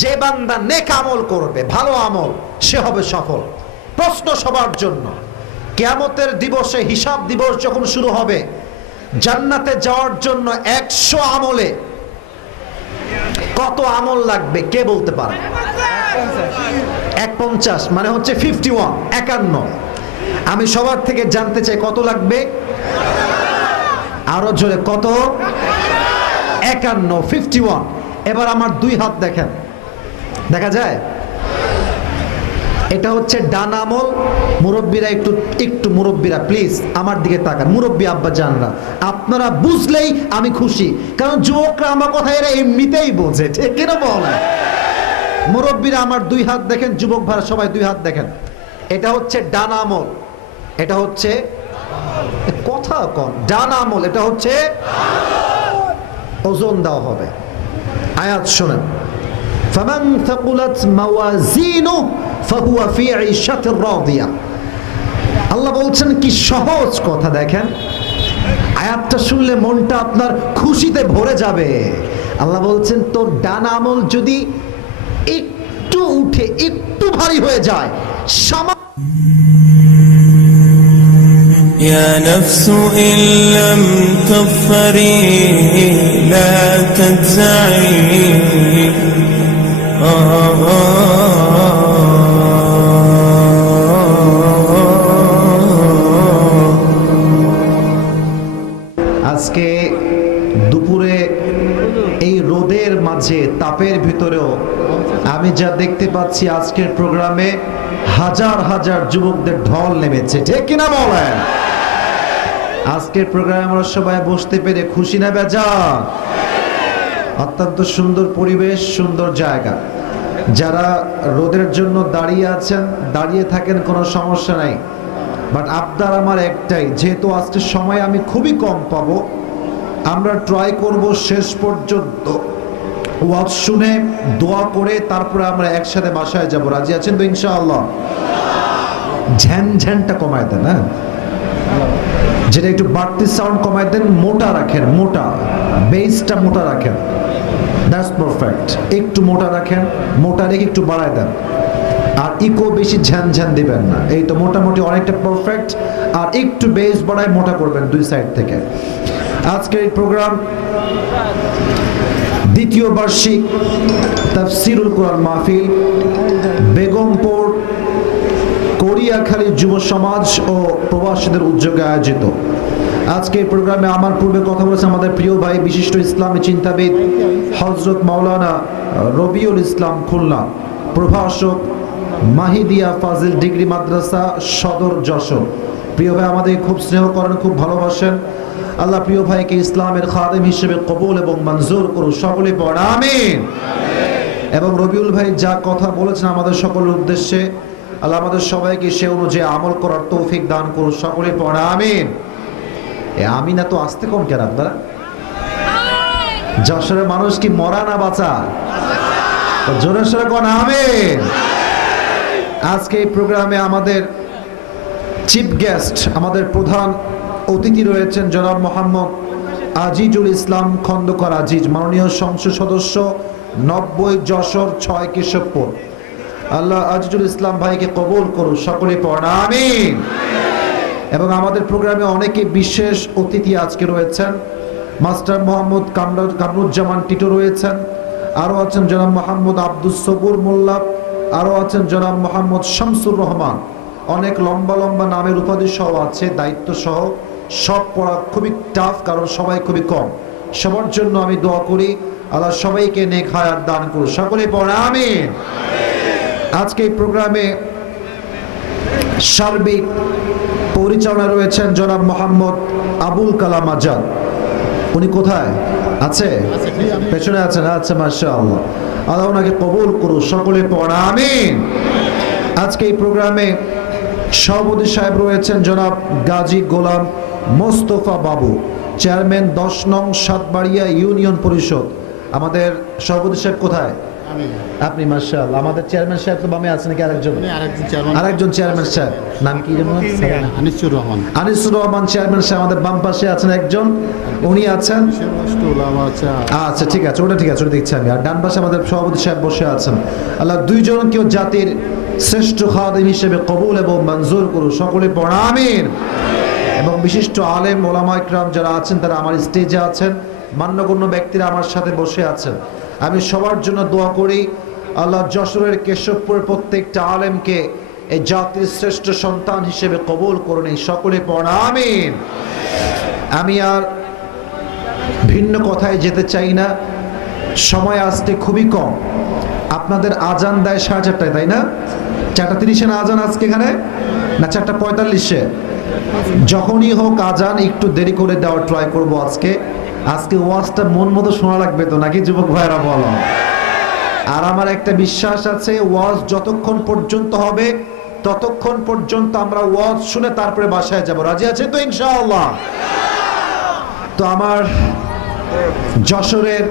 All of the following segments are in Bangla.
যে বান্দা নেক আমল করবে, ভালো আমল, সে হবে সফল। প্রশ্ন সবার জন্য, কিয়ামতের দিবসে, হিসাব দিবস যখন শুরু হবে, জান্নাতে যাওয়ার জন্য 100 আমলে কত আমল লাগবে কে বলতে পারে? 150 মানে হচ্ছে 51, 51। আমি সবার থেকে জানতে চাই কত লাগবে? আরো জোরে, কত? 51, 51। এবার আমার 2 হাত দেখেন, দেখা যায়? এটা হচ্ছে ডান আমল। মুরব্বীরা একটু মুরব্বীরা প্লিজ আমার দিকে তাকান, মুরব্বী আব্বা জানরা, আপনারা বুঝলেই আমি খুশি, কারণ যুবকরা আমার কথা এরা এমনিতেই বোঝে, ঠিক কিনা বলে? মুরব্বীরা আমার 2 হাত দেখেন, যুবক ভাইরা সবাই 2 হাত দেখেন। এটা হচ্ছে ডান আমল, এটা হচ্ছে কথা কম, ডান আমল, এটা হচ্ছে ওজন দেওয়া হবে। আয়াত শুনেন, ফামান থাকুলাত মাওয়াজিনু ফাহুয়া ফি ঈশাতির রাদিয়া। আল্লাহ বলছেন কি সহজ কথা, দেখেন আয়াতটা শুনলে মনটা আপনার খুশিতে ভরে যাবে। আল্লাহ বলছেন তোর ডান আমল যদি একটু উঠে একটু ভারী হয়ে যায়, يا نفس إن لم تظفري لا تجزعي আজকে দুপুরে এই রোদের মাঝে, তাপের ভিতরেও আমি যা দেখতে পাচ্ছি, আজকের প্রোগ্রামে হাজার হাজার যুবকদের ঢল নেমেছে, ঠিক কিনা বলেন? আজকের প্রোগ্রামে আমরা সবাই বসতে পেরে খুশি না বেজার? অত্যন্ত সুন্দর পরিবেশ, সুন্দর জায়গা। যারা রোদের জন্য দাঁড়িয়ে আছেন, দাঁড়িয়ে থাকেন, কোনো সমস্যা নাই। বাট আবদার আমার একটাই, যেহেতু আজকে সময় আমি খুবই কম পাবো, আমরা ট্রাই করব শেষ পর্যন্ত ওয়াজ শুনে দোয়া করে তারপরে আমরা একসাথে বাসায় যাব। রাজি আছেন তো ইনশাআল্লাহ? ঝ্যানঝ্যানটা কমায় দেন, হ্যাঁ, যেটা একটু বাড়তি সাউন্ড কমায় দেন, মোটা রাখেন, মোটা বেসটা মোটা রাখেন, দ্যাটস পারফেক্ট। একটু মোটা রাখেন, মোটা রেখে একটু বাড়ায় দেন, আর ইকো বেশি ঝ্যানঝ্যান দিবেন না। এই তো মোটামুটি অনেকটা পারফেক্ট। আর একটু বেস বাড়ায় মোটা করবেন 2 সাইড থেকে। আজকের এই প্রোগ্রাম দ্বিতীয় বার্ষিক তাফসিরুল কোরআন মাহফিল, বেগমপুর কোরিয়াখালী যুব সমাজ ও প্রবাসীদের উদ্যোগে আয়োজিত। আজকে এই প্রোগ্রামে আমার পূর্বে কথা বলেছে আমাদের প্রিয় ভাই, বিশিষ্ট ইসলামী চিন্তাবিদ হযরত মাওলানা রবিউল ইসলাম খুলনা, প্রভাষক মাহিদিয়া ফাজিল ডিগ্রি মাদ্রাসা সদর যশোর। প্রিয় ভাই আমাদের খুব স্নেহ করেন, খুব ভালোবাসেন। আল্লাহ প্রিয় ভাইকে ইসলামের খাদেম হিসেবে কবুল এবং মঞ্জুর করুন, সকলে পড়ে আমিন। এবং রবিউল ভাই যা কথা বলেছেন আমাদের সকলের উদ্দেশ্যে, আল্লাহ আমাদের সবাইকে সে অনুযায়ী আমল করার তৌফিক দান করুন, সকলে পড়ে আমিন। আমিন এত আসতে কোন কেন আপনারা? যশোরের মানুষ কি মরা না বাঁচা? জোরে সোরে কোন আমিন। আজকে এই প্রোগ্রামে আমাদের চিফ গেস্ট, আমাদের প্রধান অতিথি রয়েছেন জনাব মোহাম্মদ আজিজুল ইসলাম খন্দকার আজিজ, মাননীয় সংসদ সদস্য 90 যশোর 6 কেশবপুর। আল্লাহ আজিজুল ইসলাম ভাইকে কবুল করুন, সকলে পড়েন আমিন। এবং আমাদের প্রোগ্রামে অনেকে বিশেষ অতিথি আজকে রয়েছেন। মাস্টার মোহাম্মদ কামরুজ্জামান টিটো রয়েছেন, আরও আছেন জনাব মোহাম্মদ আব্দুস সবুর মোল্লা, আরও আছেন জনাব মোহাম্মদ শামসুর রহমান। অনেক লম্বা লম্বা নামের উপাধি সহ আছে, দায়িত্ব সহ। সব পড়া খুবই টাফ, কারণ সবাই খুবই কম। সবার জন্য আমি দোয়া করি আল্লাহ সবাইকে নেক হায়াত দান করুন, সকলে পড়ে আমিন। আজকে এই প্রোগ্রামে সার্বিক পরিচালনা রয়েছেন জনাব মোহাম্মদ আবুল কালাম আজাদ। উনি কোথায় আছে? পেছনে আছেন। আচ্ছা, মাশাআল্লাহ, আল্লাহ ওনাকে কবুল করুন, সকলে পড়ে আমিন। আজকে এই প্রোগ্রামে সভাপতি সাহেব রয়েছেন জনাব গাজী গোলাম মোস্তফা বাবু, চেয়ারম্যান 10 নং সাতবাড়িয়া ইউনিয়ন পরিষদ। আমাদের সভাপতি সাহেব কোথায়? আপনি মাশাআল্লাহ। আমাদের চেয়ারম্যান সাহেব তো বামে আছেন নাকি আরেকজন? চেয়ারম্যান আরেকজন চেয়ারম্যান সাহেব নাম কি যেন? আনিসুর রহমান। আনিসুর রহমান চেয়ারম্যান সাহেব আমাদের বাম পাশে আছেন একজন, উনি আছেন। আচ্ছা ঠিক আছে, ওটা ঠিক আছে, ওটা দেখছি আমি। আর ডান পাশে আমাদের সভাপতি সাহেব বসে আছেন। আল্লাহ দুইজনকেও জাতির শ্রেষ্ঠ খাদিম হিসেবে কবুল এবং মঞ্জুর করুন, সকলে পড়া আমিন। এবং বিশিষ্ট আলেম ওলামা ইকরাম যারা আছেন তারা আমার স্টেজে আছেন, মান্যগণ্য ব্যক্তিরা আমার সাথে বসে আছেন। আমি সবার জন্য দোয়া করি আল্লাহ যশোরের কেশবপুরের প্রত্যেকটা আলেমকে এই জাতির শ্রেষ্ঠ সন্তান হিসেবে কবুল করুন, এই সকলে পড়া আমিন। আমি আর ভিন্ন কথায় যেতে চাই না, সময় আজকে খুবই কম। আপনাদের আজান দেয় 4:30, তাই না? 4:30 না আজান আজকে এখানে, না 4:45? যখনই হোক আজান একটু দেরি করে দেওয়ার ট্রাই করব। আজকে ওয়াজটা মন মতো শোনা লাগবে তো নাকি যুবক ভাইরা বলো? আর আমার একটা বিশ্বাস আছে, ওয়াজ যতক্ষণ পর্যন্ত হবে ততক্ষণ পর্যন্ত আমরা ওয়াজ শুনে তারপরে বাসায় যাব। রাজি আছে তো ইনশাআল্লাহ? তো আমার যশোরের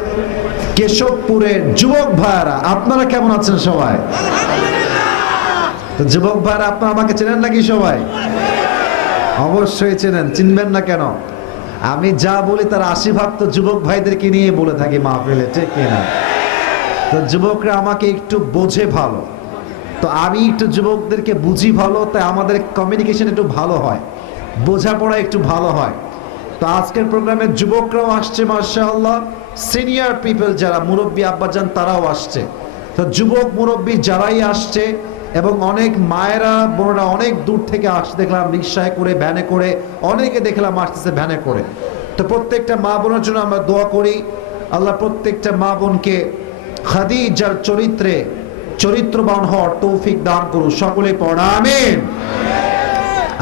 কেশবপুরের যুবক ভাইরা আপনারা কেমন আছেন সবাই? তো যুবক ভাইরা আপনারা আমাকে চেনেন নাকি সবাই? অবশ্যই চেনেন, চিনবেন না কেন? আমি যা বলি তার 80% তো যুবক ভাইদেরকে নিয়ে বলে থাকি মাহফিলে, ঠিক কিনা? তো যুবকরা আমাকে একটু বোঝে ভালো, তো আমি একটু যুবকদেরকে বুঝি ভালো, তাই আমাদের কমিউনিকেশন একটু ভালো হয়, বোঝাপড়া একটু ভালো হয়। তো আজকের প্রোগ্রামে যুবকরাও আসছে মাশাআল্লাহ, সিনিয়র পিপল যারা মুরব্বী আব্বাজান তারাও আসছে। তো যুবক মুরব্বী যারাই আসছে এবং অনেক মায়েরা বোনেরা অনেক দূর থেকে আসছে দেখলাম, রিক্সায় করে, ভ্যানে করে, অনেকে দেখলাম আসতেছে ভ্যানে করে। তো প্রত্যেকটা মা বোনের জন্য আমরা দোয়া করি আল্লাহ প্রত্যেকটা মা বোনকে খাদিজার চরিত্রে চরিত্রবান হওয়ার তৌফিক দান করুন, সকলে পড়া আমিন।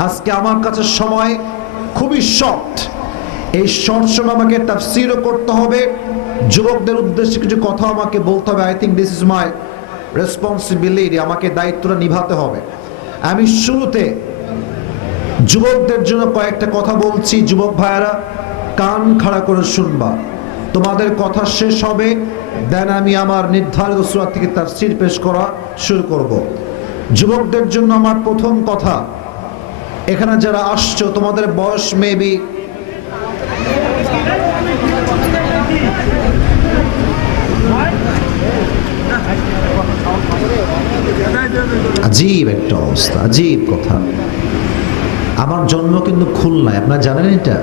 আজকে আমার কাছে সময় খুবই শর্ট, এই শর্ট সময় আমাকে তাফসীরও করতে হবে, যুবকদের উদ্দেশ্যে কিছু কথা আমাকে বলতে হবে। I think this is my responsibility, আমাকে দায়িত্বটা নিভাতে হবে। আমি শুরুতে যুবকদের জন্য কয়েকটা কথা বলছি, যুবক ভাইয়েরা কান খাড়া করে শুনবা। তোমাদের কথা শেষ হবে, দেন আমি আমার নির্ধারিত সূরা থেকে তাফসীর পেশ করা শুরু করব। যুবকদের জন্য আমার প্রথম কথা, এখানে যারা আসছো তোমাদের বয়স মেবি আজীব একটা অবস্থা, আজীব কথা। আমার জন্ম কিন্তু খুলনায়, আপনারা জানেন এটা?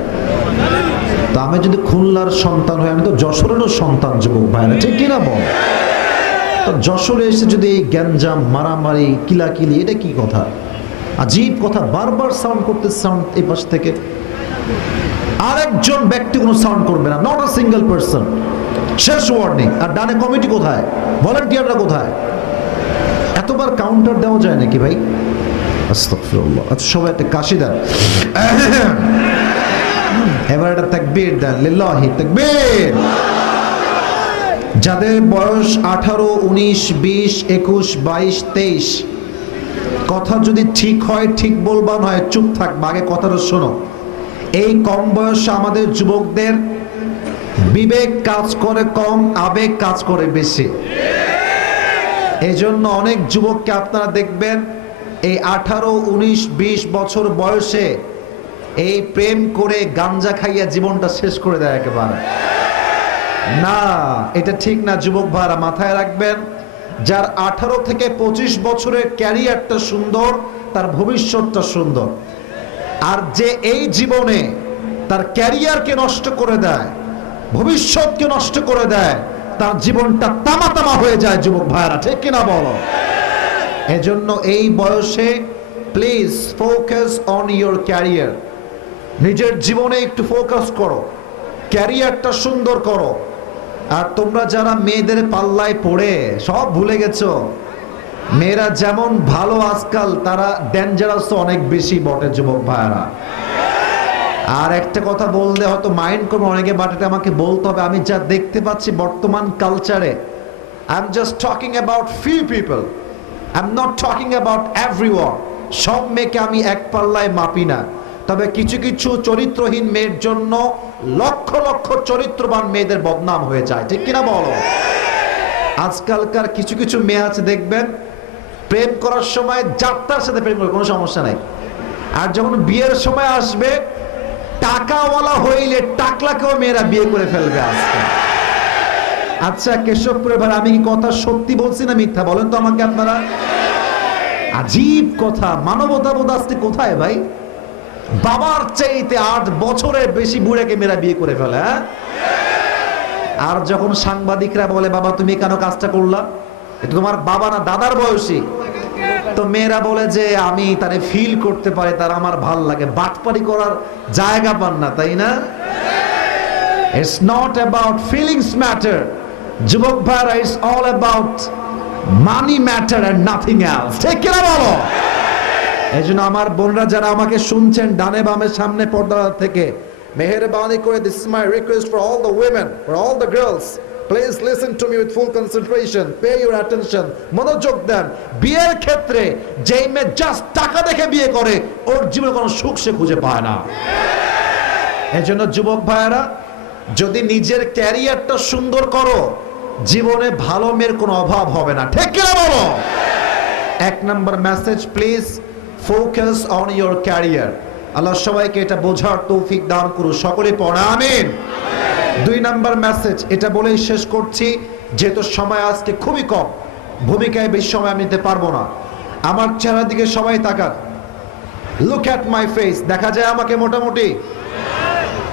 তো আমি যদি খুলনার সন্তান হই, আমি তো যশোরেরও সন্তান যুবক ভাইরা, ঠিক কিনা বল? তো যশোরে এসে যদি এই গ্যাঞ্জাম, মারামারি, কিলাকিলি, এটা কি কথা? আজীব কথা, বারবার সাউন্ড করতে, সাউন্ড এই পাশ থেকে আরেকজন ব্যক্তি কোনো সাউন্ড করবে না, নট আ সিঙ্গেল পারসন। শেষ ওয়ার্নিং। আর ডানে কমিটি কোথায়? ভলান্টিয়াররা কোথায়? এতবার কাউন্টার দেওয়া যায় নাকি ভাই? আস্তাগফিরুল্লাহ। আচ্ছা সবাই একটা কাশি দেন, এবার একটা তাকবীর দেন, লিল্লাহি তাকবীর। যাদের বয়স 18, 19, 20, 21, 22, 23, কথা যদি ঠিক হয় ঠিক বলবা, নয় চুপ থাকবা, আগে কথাটা শোনো। এই কম বয়সে আমাদের যুবকদের বিবেক কাজ করে কম, আবেগ কাজ করে বেশি। এই জন্য অনেক যুবককে আপনারা দেখবেন এই 18, 19, 20 বছর বয়সে এই প্রেম করে গাঞ্জা খাইয়া জীবনটা শেষ করে দেয় একেবারে। না, এটা ঠিক না যুবক ভাইরা, মাথায় রাখবেন। যার 18 থেকে 25 বছরের ক্যারিয়ারটা সুন্দর, তার ভবিষ্যৎটা সুন্দর। আর যে এই জীবনে তার ক্যারিয়ারকে নষ্ট করে দেয়, ভবিষ্যৎকে নষ্ট করে দেয়, তার জীবনটা তামা তামা হয়ে যায় যুবক ভাইরা, ঠিক কিনা বলো? এজন্য এই বয়সে please focus on your career. নিজের জীবনে একটু ফোকাস করো, ক্যারিয়ারটা সুন্দর করো। আর তোমরা যারা মেয়েদের পাল্লায় পড়ে সব ভুলে গেছো, মেয়েরা যেমন ভালো আজকাল, তারা ডেঞ্জারাস অনেক বেশি বটে যুবক ভাইরা। আর একটা কথা বললে হয়তো মাইন্ড করবে অনেকে, বাট এটা আমাকে বলতে হবে। আমি যা দেখতে পাচ্ছি বর্তমান কালচারে, I am just talking about few people, I am not talking about everyone. সব মেয়েকে আমি এক পাল্লায় মাপি না, তবে কিছু কিছু চরিত্রহীন মেয়ের জন্য লক্ষ লক্ষ চরিত্রবান মেয়েদের বদনাম হয়ে যায়, ঠিক কিনা বলো? আজকালকার কিছু কিছু মেয়ে আছে দেখবেন, প্রেম করার সময় যাত্রার সাথে প্রেম করে কোনো সমস্যা নাই, আর যখন বিয়ের সময় আসবে টাকাওয়ালা হইলে টাকলাকেও মেয়েরা বিয়ে করে ফেলবে আজকে। আচ্ছা কেশবপুরে ভাই, আমি কি কথা সত্যি বলছি না মিথ্যা বলেন তো আমাকে আপনারা? আজীব কথা, মানবতা বোধ আজকে কোথায় ভাই? বাবার চাইতে 8 বছরের বেশি বুড়াকে মেয়েরা বিয়ে করে ফেলে। হ্যাঁ, আর যখন সাংবাদিকরা বলে বাবা তুমি কেন কাজটা করলা, এটা তোমার বাবা না দাদার বয়সী, তো মেয়েরা বলে যে আমি তারে ফিল করতে পারি, তার আমার ভাল লাগে। বাটপারি করার জায়গা পান না, তাই না? It's not about feelings matter যুবক ভাইরা, it's all about money matter and nothing else. ঠিক কিনা বলো? এই জন্য আমার বোনরা যারা আমাকে শুনছেন ডানে বামে সামনে পর্দা থেকে, মেহেরবানি করে, this is my request for all the women, for all the girls, please listen to me with full concentration, pay your attention, মনোযোগ দেন। বিয়ের ক্ষেত্রে যেই মেয়ে জাস্ট টাকা দেখে বিয়ে করে, ওর জীবনে কোনো সুখ সে খুঁজে পায় না। এই জন্য যুবক ভাইয়েরা, যদি নিজের ক্যারিয়ারটা সুন্দর করো, জীবনে ভালো মেয়ের কোনো অভাব হবে না। ঠিক কিনা বলো? 1 নম্বর message, please focus on your career. Allah সবাইকে এটা বোঝার তৌফিক দান করুন, সকলে পড়া আমিন। 2 নম্বর মেসেজ, এটা বলেই শেষ করছি, যেহেতু সময় আজকে খুবই কম, ভূমিকায় বেশি সময় আমি নিতে পারবো না। আমার চেহারার দিকে সবাই তাকান, লুক অ্যাট মাই ফেস, দেখা যায় আমাকে মোটামুটি?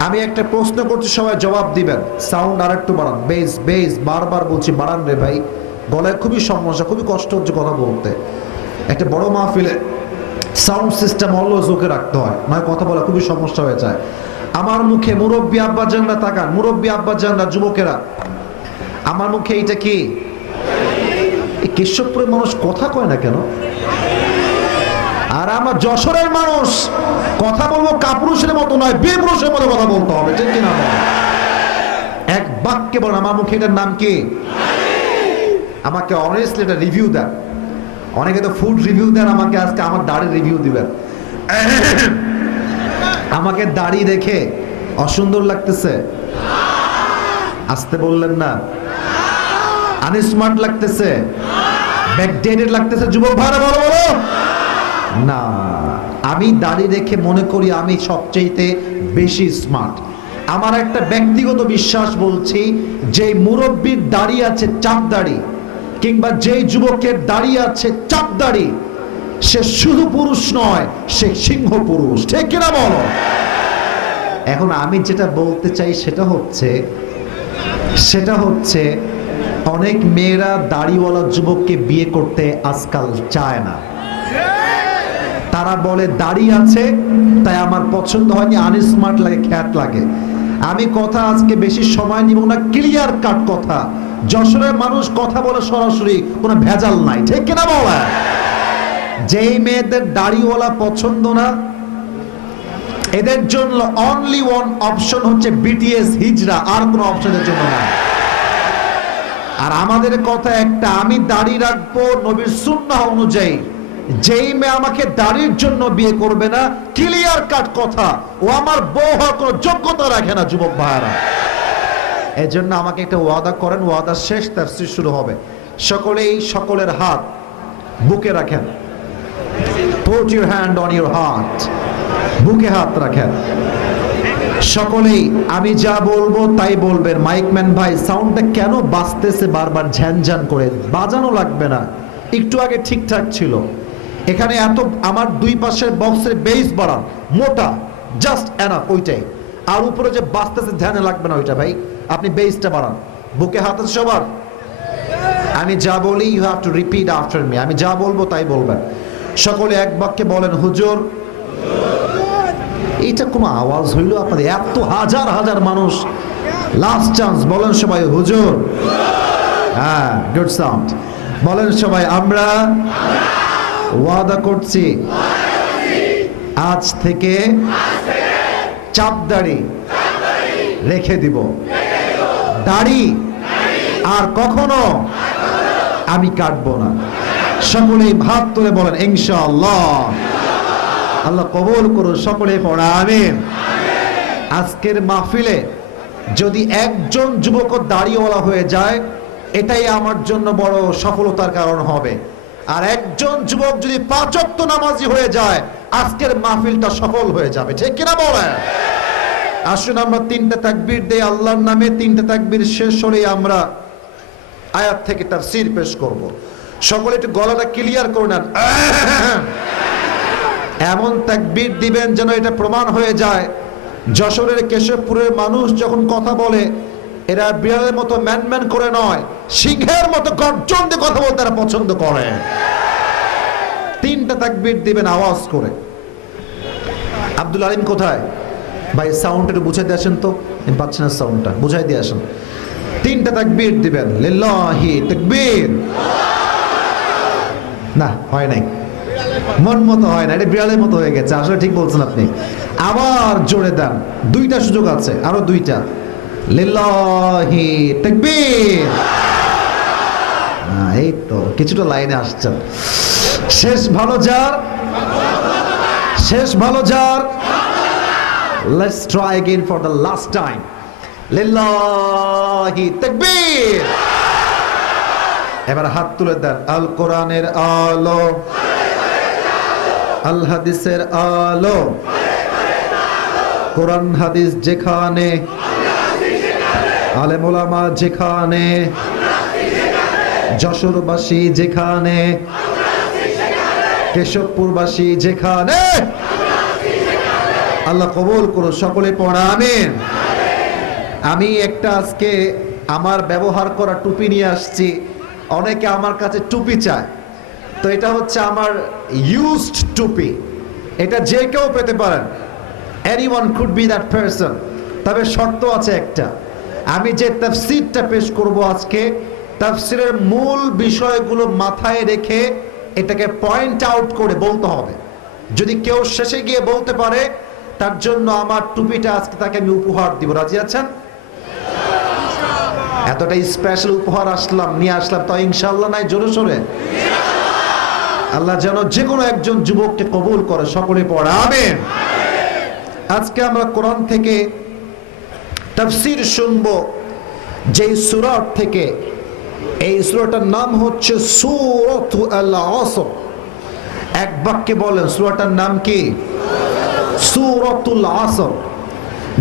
আমি একটা প্রশ্ন করছি, সবাই জবাব দিবেন। সাউন্ড আর একটু বাড়ান, বেস বেস, বারবার বলছি বাড়ান রে ভাই, গলায় খুবই সমস্যা, খুবই কষ্ট হচ্ছে কথা বলতে। একটা বড় মাহফিলে সাউন্ড সিস্টেম অলওয়েজ ওকে রাখতে হয়, নয় কথা বলা খুবই সমস্যা হয়ে যায়। আমার মুখে মুরব্বী আব্বাজানরা তাকান, মুরব্বী আব্বাজানরা, যুবকেরা, আমার মুখে এইটা কি? এই কেশবপুরের মানুষ কথা কয় না কেন? আর আমার যশোরের মানুষ কথা বলবো কাপুরুষের মতো নয়, বীরপুরুষের মতো কথা বলতে হবে। ঠিক কিনা? এক বাক্যে বলেন আমার মুখে এটার নাম কি? আমাকে অনেস্টলি এটা রিভিউ দেন। অনেকে তো ফুড রিভিউ দেন, আমাকে আজকে আমার দাড়ির রিভিউ দিবেন। আমাকে দাড়ি দেখে অসুন্দর লাগতেছে? আসতে বললেন না? আনস্মার্ট লাগতেছে? ব্যাকডেটেড লাগতেছে? যুবক ভাইরা বলো বলো না। আমি দাড়ি দেখে মনে করি আমি সবচেয়ে বেশি স্মার্ট। আমার একটা ব্যক্তিগত বিশ্বাস বলছি, যে মুরব্বীর দাড়ি আছে চাপ দাড়ি, কিংবা যেই যুবকের দাড়ি আছে চাপ দাড়ি, সে শুধু পুরুষ নয়, সে সিংহ পুরুষ। ঠিক কিনা বলো? এখন আমি যেটা বলতে চাই সেটা হচ্ছে অনেক মেয়েরা দাড়িওয়ালা যুবককে বিয়ে করতে আজকাল চায় না। তারা বলে দাড়ি আছে তাই আমার পছন্দ হয়নি, আনস্মার্ট লাগে, খ্যাত লাগে। আমি কথা আজকে বেশি সময় নিব না, ক্লিয়ার কাট কথা। যশোরের মানুষ কথা বলে সরাসরি, কোনো ভেজাল নাই। ঠিক কিনা বলা? যেই মেয়েদের দাড়িওয়ালা পছন্দ না, এদের জন্য অনলি ওয়ান অপশন হচ্ছে বিটিএস, হিজরা, আর কোনো অপশনের জন্য না। আর আমাদের কথা একটা, আমি দাড়ি রাখবো নবীর সুন্নাহ অনুযায়ী। যেই মেয়ে আমাকে দাড়ির জন্য বিয়ে করবে না, ক্লিয়ার কাট কথা, ও আমার বউ হওয়ার কোনো যোগ্যতা রাখে না। যুবক ভাইরা, এই জন্য আমাকে একটা ওয়াদা করেন, ওয়াদা শেষ, তাফসীর শুরু হবে। সকলেই সকলের হাত বুকে রাখেন। Put your hand on your heart, বুকে হাত রাখেন। সকলেই আমি যা বলবো তাই বলবেন। মাইকম্যান ভাই, সাউন্ডটা কেন বাজতেছে বারবার ঝ্যানঝ্যান করে? বাজানো লাগবে না, একটু আগে ঠিকঠাক ছিল। এখানে এত আমার দুই পাশের বক্সের বেস বাড়ান, মোটা, জাস্ট এনাফ, ওইটাই। আর উপরে যে বাজতেছে ধ্যানে লাগবে না ওইটা ভাই, আপনি বেসটা বাড়ান। বুকে হাত আছে সবার? আমি যা বলি you have to repeat after me. আমি যা বলবো তাই বলবেন। সকলে এক বাক্যে বলেন হুজুর। এটা কোনো আওয়াজ হইল আপনাদের? এত হাজার হাজার মানুষ, লাস্ট চান্স, বলেন সবাই হুজুর। হ্যাঁ, গুড সাউন্ড। বলেন সবাই আমরা ওয়াদা করছি আজ থেকে চাপ দাড়ি রেখে দিব, দাড়ি আর কখনো আমি কাটবো না। সকলেই ভাত তুলে বলেন ইনশাআল্লাহ। আল্লাহ কবুল করুন, সকলে পড়া আমিন। আজকের মাহফিলে যদি একজন যুবক দাড়িওয়ালা হয়ে যায়, এটাই আমার জন্য বড় সফলতার কারণ হবে। আর একজন যুবক যদি 5 ওয়াক্ত নামাজি হয়ে যায়, আজকের মাহফিলটা সফল হয়ে যাবে, ঠিক কিনা বলেন? আসুন আমরা 3টা তাকবীর দেই আল্লাহর নামে। 3টা তাকবীর শেষ হলে আমরা আয়াত থেকে তাফসীর পেশ করব। সকলে একটু গলাটা ক্লিয়ার করে নেন। এমন তাকবীর দিবেন যেন এটা প্রমাণ হয়ে যায় যশোরের কেশবপুরের মানুষ যখন কথা বলে, এরা বিড়ালের মতো ম্যান করে নয়, সিংহের মতো গর্জন দিয়ে কথা বলতে তারা পছন্দ করে। 3টা তাকবীর দিবেন আওয়াজ করে। আব্দুল আলিম কোথায় ভাই? সাউন্ড একটু বুঝাই দিয়ে আসেন তো, আমি পাচ্ছি না সাউন্ডটা, বুঝাই দিয়ে আসেন। 3টা তাকবীর দিবেন, লিল্লাহি তাকবীর। না হয় নাই, মন মতো হয় না, এটা বিড়ালের মতো হয়ে গেছে। আসলে ঠিক বলছেন আপনি, আবার জোরে দেন। 2টা সুযোগ আছে, আরো 2টা। লিল্লাহি তাকবীর। এই তো কিছুটা লাইনে আসছেন। শেষ ভালো যার, শেষ ভালো যার। Let's try again for the last time. লিল্লাহি তাকবীর। এবার হাত তুলে দেন। আল কোরআনের আলো, আল হাদিসের আলো, কোরআন হাদিস যেখানে, আলেম ওলামা যেখানে, যশোরবাসী যেখানে, কেশবপুরবাসী যেখানে, আল্লাহ কবুল করুন। সকলে পড়া আমিন। আমি একটা আজকে আমার ব্যবহার করা টুপি নিয়ে আসছি। অনেকে আমার কাছে টুপি চায়, তো এটা হচ্ছে আমার ইউজড টুপি। এটা যে কেউ পেতে পারেন, anyone could be that person. তবে শর্ত আছে একটা, আমি যে তাফসীরটা পেশ করব আজকে, তাফসীরের মূল বিষয়গুলো মাথায় রেখে এটাকে পয়েন্ট আউট করে বলতে হবে। যদি কেউ শেষে গিয়ে বলতে পারে, তার জন্য আমার টুপিটা আজকে তাকে আমি উপহার দিব। রাজি আছেন? এতটা স্পেশাল উপহার নিয়ে আসলাম, তো ইনশাআল্লাহ নাই জোরে সোরে। আল্লাহ যেন যে কোনো একজন যুবককে কবুল করে। সকলে পড়া আমিন। আজকে আমরা কোরআন থেকে তাফসীর শুনবো যেই সূরা থেকে। এই সূরাটার নাম হচ্ছে সূরাতুল আসর। এক বাক্যে বলেন সূরাটার নাম কি? সূরাতুল আসর।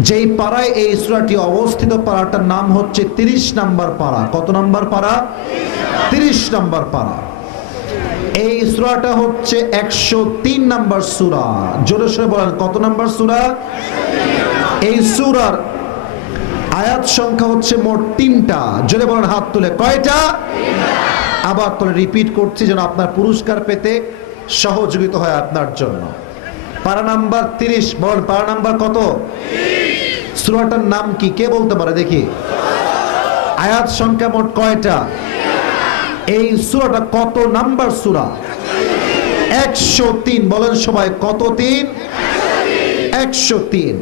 যেই পাড়ায় এই সূরাটি অবস্থিত, পাড়াটার নাম হচ্ছে 30 নম্বর পাড়া। কত নম্বর পাড়া? 30 নম্বর পাড়া। এই সূরাটা হচ্ছে 103 নম্বর সূরা। জোরে সোরে বলেন, কত নম্বর সূরা? এই সূরার আয়াত সংখ্যা হচ্ছে মোট 3টা। জোরে বলেন, হাত তুলে। কয়টা? আবার তোলে রিপিট করছি যেন আপনার পুরস্কার পেতে সহযোগিতা হয় আপনার জন্য। পারা নাম্বার 30। বল, পারা নাম্বার কত? সূরাটার নাম কি? কে বলতে পারে দেখি? আয়াত সংখ্যা মোট কয়টা? এই সূরাটা কত নাম্বার সূরা? 103। বলেন সবাই, কত? 3। 103।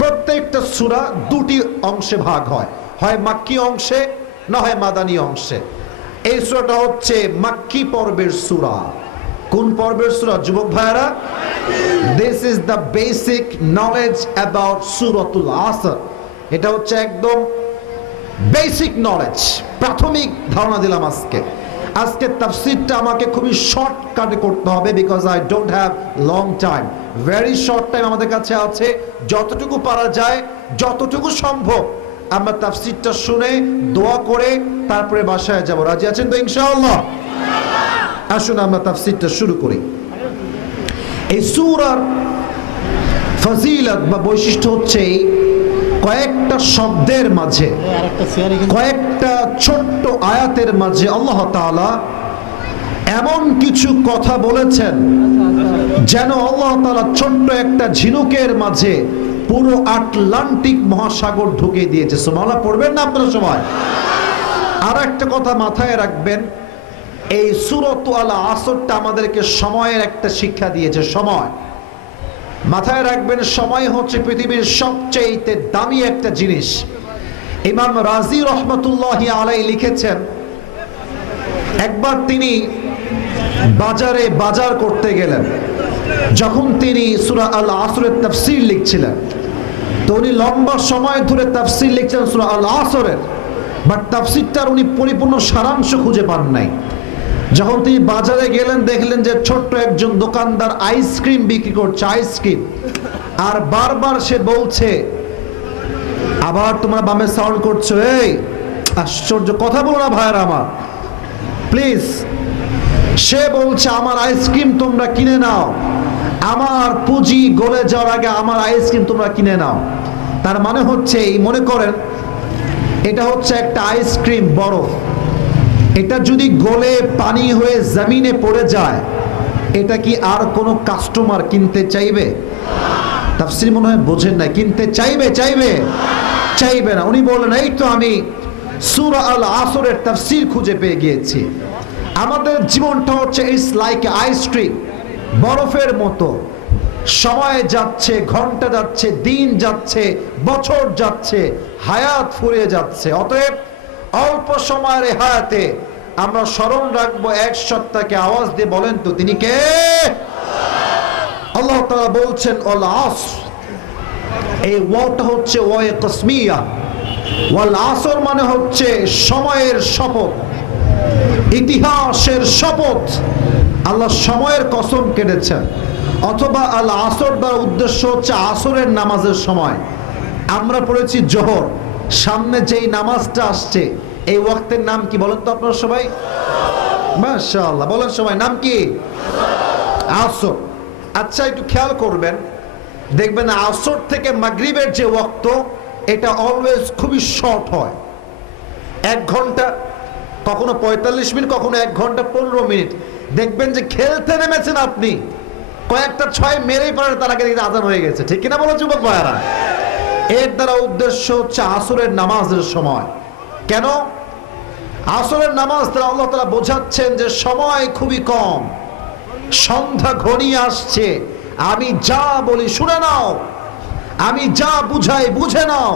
প্রত্যেকটা সূরা 2টি অংশে ভাগ হয়, হয় মাক্কি অংশে না হয় মাদানী অংশে। এই সূরাটা হচ্ছে মাক্কি পর্বের সূরা। কোন পর্বের সূরা যুবক ভাইরা? This is the basic knowledge about সূরাতুল আসর। এটা হচ্ছে একদম বেসিক নলেজ, প্রাথমিক ধারণা দিলাম আজকে। আজকে তাফসীরটা আমাকে খুবই শর্টকাটে করতে হবে, because I don't have long time. Very short time আমাদের কাছে আছে। যতটুকু পারা যায়, যতটুকু সম্ভব আমরা তাফসীরটা শুনে দোয়া করে তারপরে বাসায় যাব। রাজি আছেন তো ইনশাআল্লাহ? আসুন আমরা তাফসীরটা শুরু করি। এই সূরার ফজিলত বা বৈশিষ্ট্য হচ্ছে কয়েকটা শব্দের মাঝে, কয়েকটা ছোট্ট আয়াতের মাঝে আল্লাহ তাআলা এমন কিছু কথা বলেছেন যেন আল্লাহ তাআলা ছোট্ট একটা ঝিনুকের মাঝে পুরো আটলান্টিক মহাসাগর ঢুকে দিয়েছে। সুবহানাল্লাহ পড়বেন না আপনারা সবাই? আর একটা কথা মাথায় রাখবেন, এই সূরাতুল আসরটা আমাদেরকে সময়ের একটা শিক্ষা দিয়েছে। সময় মাথায় রাখবেন, সময় হচ্ছে পৃথিবীর সবচেয়ে দামি একটা জিনিস। ইমাম রাজি রহমতুল্লাহি আলাইহি লিখেছেন, একবার তিনি বাজারে বাজার করতে গেলেন। যখন তিনি সূরা আল আসরের তাফসীর লিখছিলেন, তো উনি লম্বা সময় ধরে তাফসীর লিখছেন সূরা আল আসরের। বাট তাফসীরটার উনি পরিপূর্ণ সারাংশ খুঁজে পান নাই। যখন তিনি বাজারে গেলেন দেখলেন যে ছোট্ট একজন দোকানদার আইসক্রিম বিক্রি করছে, আইসক্রিম, আর বারবার সে বলছে, আবার তোমরা বামে সাউন্ড করছো, এই আশ্চর্য, কথা বলো না ভাইরা আমার প্লিজ। সে বলছে আমার আইসক্রিম তোমরা কিনে নাও, আমার পুঁজি গলে যাওয়ার আগে আমার আইসক্রিম তোমরা কিনে নাও। তার মানে হচ্ছে এই, মনে করেন এটা হচ্ছে একটা আইসক্রিম বরফ, এটা যদি গলে পানি হয়ে জমিনে পড়ে যায়, এটা কি আর কোনো কাস্টমার কিনতে চাইবে? তাফসীর মনে হয় বোঝেন না, কিনতে চাইবে? চাইবে না। উনি বললেন এই তো আমি সূরা আল আসরের তাফসীর খুঁজে পেয়ে গিয়েছি। আমাদের জীবনটা হচ্ছে ইটস লাইক আইসক্রিম, বরফের মতো। সময় যাচ্ছে, ঘন্টা যাচ্ছে, দিন যাচ্ছে, বছর যাচ্ছে, হায়াত ফুরিয়ে যাচ্ছে। অতএব অল্প সময়ের হায়াতে আমরা স্মরণ রাখবো এক সত্তাকে। আওয়াজ দিয়ে বলেন তো তিনি কে? আল্লাহ তাআলা বলছেন আল আসর, এই ওয়াওটা হচ্ছে ওয়ায়ে কসমিয়া, ওয়াল আসর মানে হচ্ছে সময়ের শপথ, ইতিহাসের শপথ। আল্লাহ সময়ের কসম কেটেছেন। অথবা আল আসর দ্বারা উদ্দেশ্য হচ্ছে আসরের নামাজের সময়। আমরা পড়েছি জোহর, সামনে যেই নামাজটা আসছে এই ওয়াক্তের নাম কি বলেন তো আপনারা সবাই? মাশাআল্লাহ, বলেন সবাই, নাম কি? আসর। আচ্ছা একটু খেয়াল করবেন, দেখবেন আসর থেকে মাগরিবের যে ওয়াক্ত, এটা অলওয়েজ খুবই শর্ট হয়। 1 ঘন্টা, কখনো 45 মিনিট, কখনো 1 ঘন্টা 15 মিনিট। দেখবেন যে খেলতে নেমেছেন আপনি, কয়েকটা 6 মেরেই পড়ে, তার আগে আজান হয়ে গেছে। ঠিক কিনা বলো যুবক ভাইরা? এর দ্বারা উদ্দেশ্য হচ্ছে আসরের নামাজের সময়। কেন? আসরের নামাজ দ্বারা আল্লাহ তাআলা বোঝাচ্ছেন যে সময় খুবই কম, সন্ধ্যা ঘনিয়ে আসছে, আমি যা বলি শুনে নাও, আমি যা বুঝাই বুঝে নাও।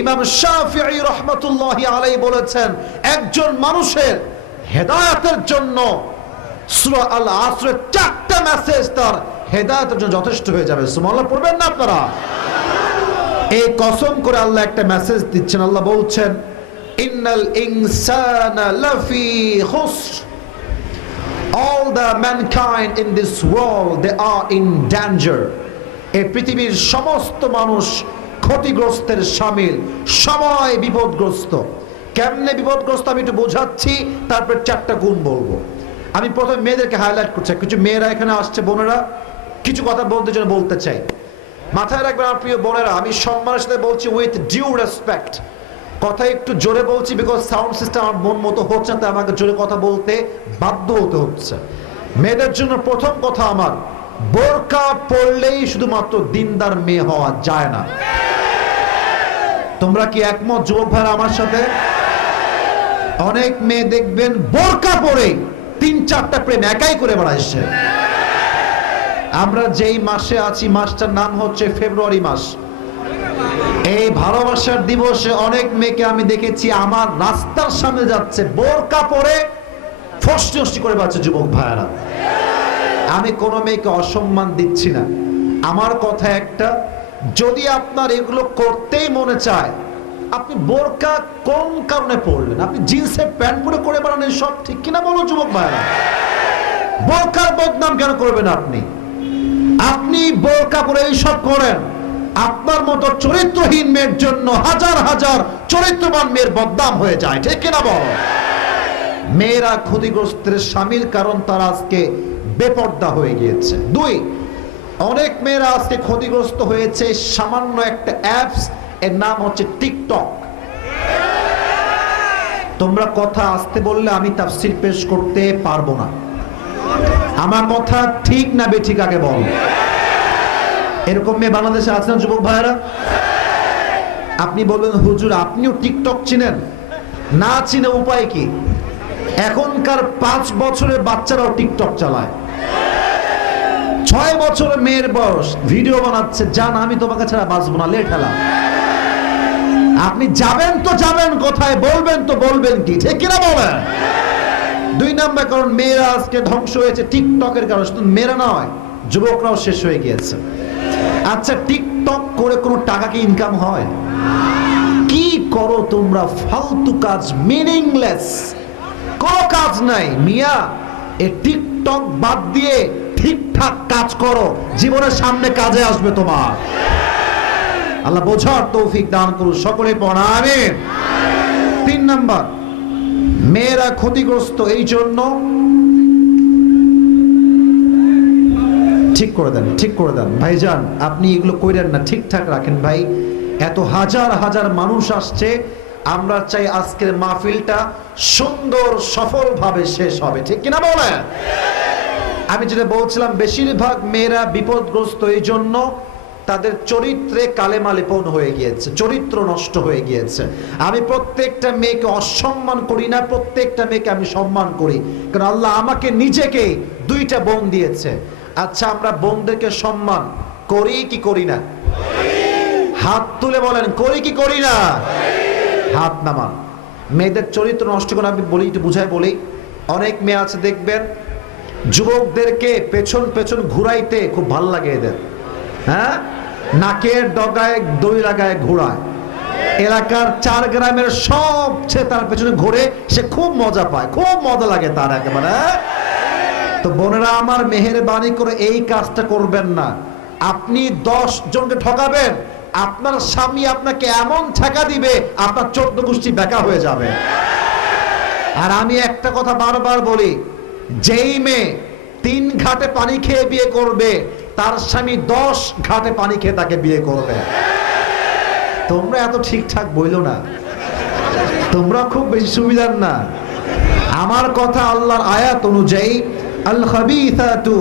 ইমাম শাফিঈ রাহমাতুল্লাহি আলাইহি বলেছেন, একজন মানুষের হেদায়েতের জন্য সূরা আল আসরের 4টা মেসেজ তার হেদায়েতের জন্য যথেষ্ট হয়ে যাবে। সুবহানাল্লাহ পড়বেন না আপনারা? এই কসম করে আল্লাহ একটা মেসেজ দিচ্ছেন। আল্লাহ বলছেন, ইন্নাল ইনসানা লাফি খুসর, all the mankind in this world they are in danger. এই পৃথিবীর সমস্ত মানুষ ক্ষতিগ্রস্তের শামিল, সময় বিপদগ্রস্ত। কেমনে বিপদগ্রস্ত আমি একটু বোঝাচ্ছি, তারপর 4টা গুণ বলবো। আমি প্রথমে মেয়েদেরকে হাইলাইট করছি, কিছু মেয়েরা এখানে আসছে, বোনেরা কিছু কথা বলতে জন্য বলতে চাই। মাথায় রাখবেন আমার প্রিয় বোনেরা, আমি সম্মানের সাথে বলছি, উইথ ডিউ রেসপেক্ট। কথা একটু জোরে বলছি, বিকজ সাউন্ড সিস্টেম আমার মন মতো হচ্ছে না, তাই আমাকে জোরে কথা বলতে বাধ্য হতে হচ্ছে। মেয়েদের জন্য প্রথম কথা আমার, বোরকা পরলেই শুধুমাত্র দিনদার মেয়ে হওয়া যায় না। তোমরা কি একমত যুবক ভাইরা আমার সাথে? অনেক মেয়ে দেখবেন বোরকা পরে 3-4টা প্রেম একাই করে বেড়াচ্ছে। আমরা যেই মাসে আছি, মাসটার নাম হচ্ছে ফেব্রুয়ারি মাস। এই ভালোবাসার দিবসে অনেক মেয়েকে আমি দেখেছি আমার রাস্তার সামনে যাচ্ছে বোরকা পরে, ফষ্টি করে বাচ্চা। যুবক ভাইরা, আমি কোনো মেয়েকে অসম্মান দিচ্ছি না, আমার কথা একটা, যদি আপনার এগুলো করতেই মনে চায়, আপনি বোরকা কোন কারণে পরলেন? আপনি জিন্সের প্যান্ট পরে করে বেড়ান, সব ঠিক কিনা বলো যুবক ভাইরা? বোরকার বদনাম কেন করবেন আপনি? আপনি বোরকা পরে এইসব করেন, আপনার মতো চরিত্রহীন মেয়ের জন্য হাজার হাজার চরিত্রবান মেয়ের বদনাম হয়ে যায়। ঠিক কিনা বলো? মেয়েরা ক্ষতিগ্রস্তের শামিল, কারণ তারা আজকে বেপর্দা হয়ে গিয়েছে। 2, অনেক মেয়েরা আজকে ক্ষতিগ্রস্ত হয়েছে সামান্য একটা অ্যাপস, এর নাম হচ্ছে টিকটক। তোমরা কথা আসতে বললে আমি তাফসীর পেশ করতে পারবো না। আমার কথা ঠিক না বেঠিক আগে বল। এরকম মেয়ে বাংলাদেশে আছে না যুবক ভাইরা? আপনি বলবেন হুজুর আপনিও টিকটক চিনেন? না চিনে উপায় কি? এখনকার 5 বছরের বাচ্চারাও টিকটক চালায়। 6 বছরের মেয়ের বয়স ভিডিও বানাচ্ছে, জান আমি তোমাকে ছাড়া বাঁচবো না, লেট হেলা। আপনি যাবেন তো যাবেন কোথায়, বলবেন তো বলবেন কি? ঠিক কিনা বলেন? 2 নাম্বার কারণ মেয়েরা আজকে ধ্বংস হয়েছে টিকটকের কারণে। শুধু মেয়েরা নয়, যুবকরাও শেষ হয়ে গিয়েছে। আচ্ছা, টিকটক করে কোনো টাকা কি ইনকাম হয়? কি করো তোমরা ফালতু কাজ, মিনিংলেস কোনো কাজ নাই মিয়া। এ টিকটক বাদ দিয়ে ঠিকঠাক কাজ করো, জীবনের সামনে কাজে আসবে তোমার। আল্লাহ বোঝার তৌফিক দান করুন, সকলে পড়া আমিন। 3 নাম্বার, মেয়েরা ক্ষতিগ্রস্ত এই জন্য, ঠিক করে দেন, ঠিক করে দেন ভাইজান, আপনি এগুলো কইরেন না, ঠিকঠাক রাখেন ভাই। এত হাজার হাজার মানুষ আসছে, আমরা চাই আজকের মাহফিলটা সুন্দর সফলভাবে শেষ হবে, ঠিক কিনা বলেন? আমি যেটা বলছিলাম, বেশিরভাগ মেয়েরা বিপদগ্রস্ত এই জন্য তাদের চরিত্রে কালেমা লেপন হয়ে গিয়েছে, চরিত্র নষ্ট হয়ে গিয়েছে। আমি প্রত্যেকটা মেয়েকে অসম্মান করি না, প্রত্যেকটা মেয়েকে আমি সম্মান করি, কারণ আল্লাহ আমাকে নিজেকে 2টা বোন দিয়েছে। আচ্ছা, আমরা বোনদেরকে সম্মান করি কি করি না? হাত তুলে বলেন, করি কি করি না? হাত নামান। মেয়েদের চরিত্র নষ্ট করে আমি বলি, একটু বুঝাই বলি। অনেক মেয়ে আছে দেখবেন, যুবকদেরকে পেছন পেছন ঘুরাইতে খুব ভাল লাগে এদের, হ্যাঁ, নাকের ডগায় দড়ি লাগায় ঘোরায়, এলাকার 4 গ্রামের সবচেয়ে তার পেছনে ঘুরে, সে খুব মজা পায়, খুব মজা লাগে তার একেবারে। তো বোনেরা আমার, মেহেরবানি করে এই কাজটা করবেন না। আপনি 10 জনকে ঠকাবেন, আপনার স্বামী আপনাকে এমন ঠেকা দিবে, আপনার 14 গোষ্ঠী বেকা হয়ে যাবে। আর আমি একটা কথা বারবার বলি, যেই মেয়ে 3 ঘাটে পানি খেয়ে বিয়ে করবে, তার স্বামী 10 ঘাটে পানি খেয়ে তাকে বিয়ে করবে। তোমরা এত ঠিকঠাক বইলো না, তোমরা খুব বেশি সুবিধার না। আমার কথা আল্লাহর আয়াত অনুযায়ী, আল খাবিসাতু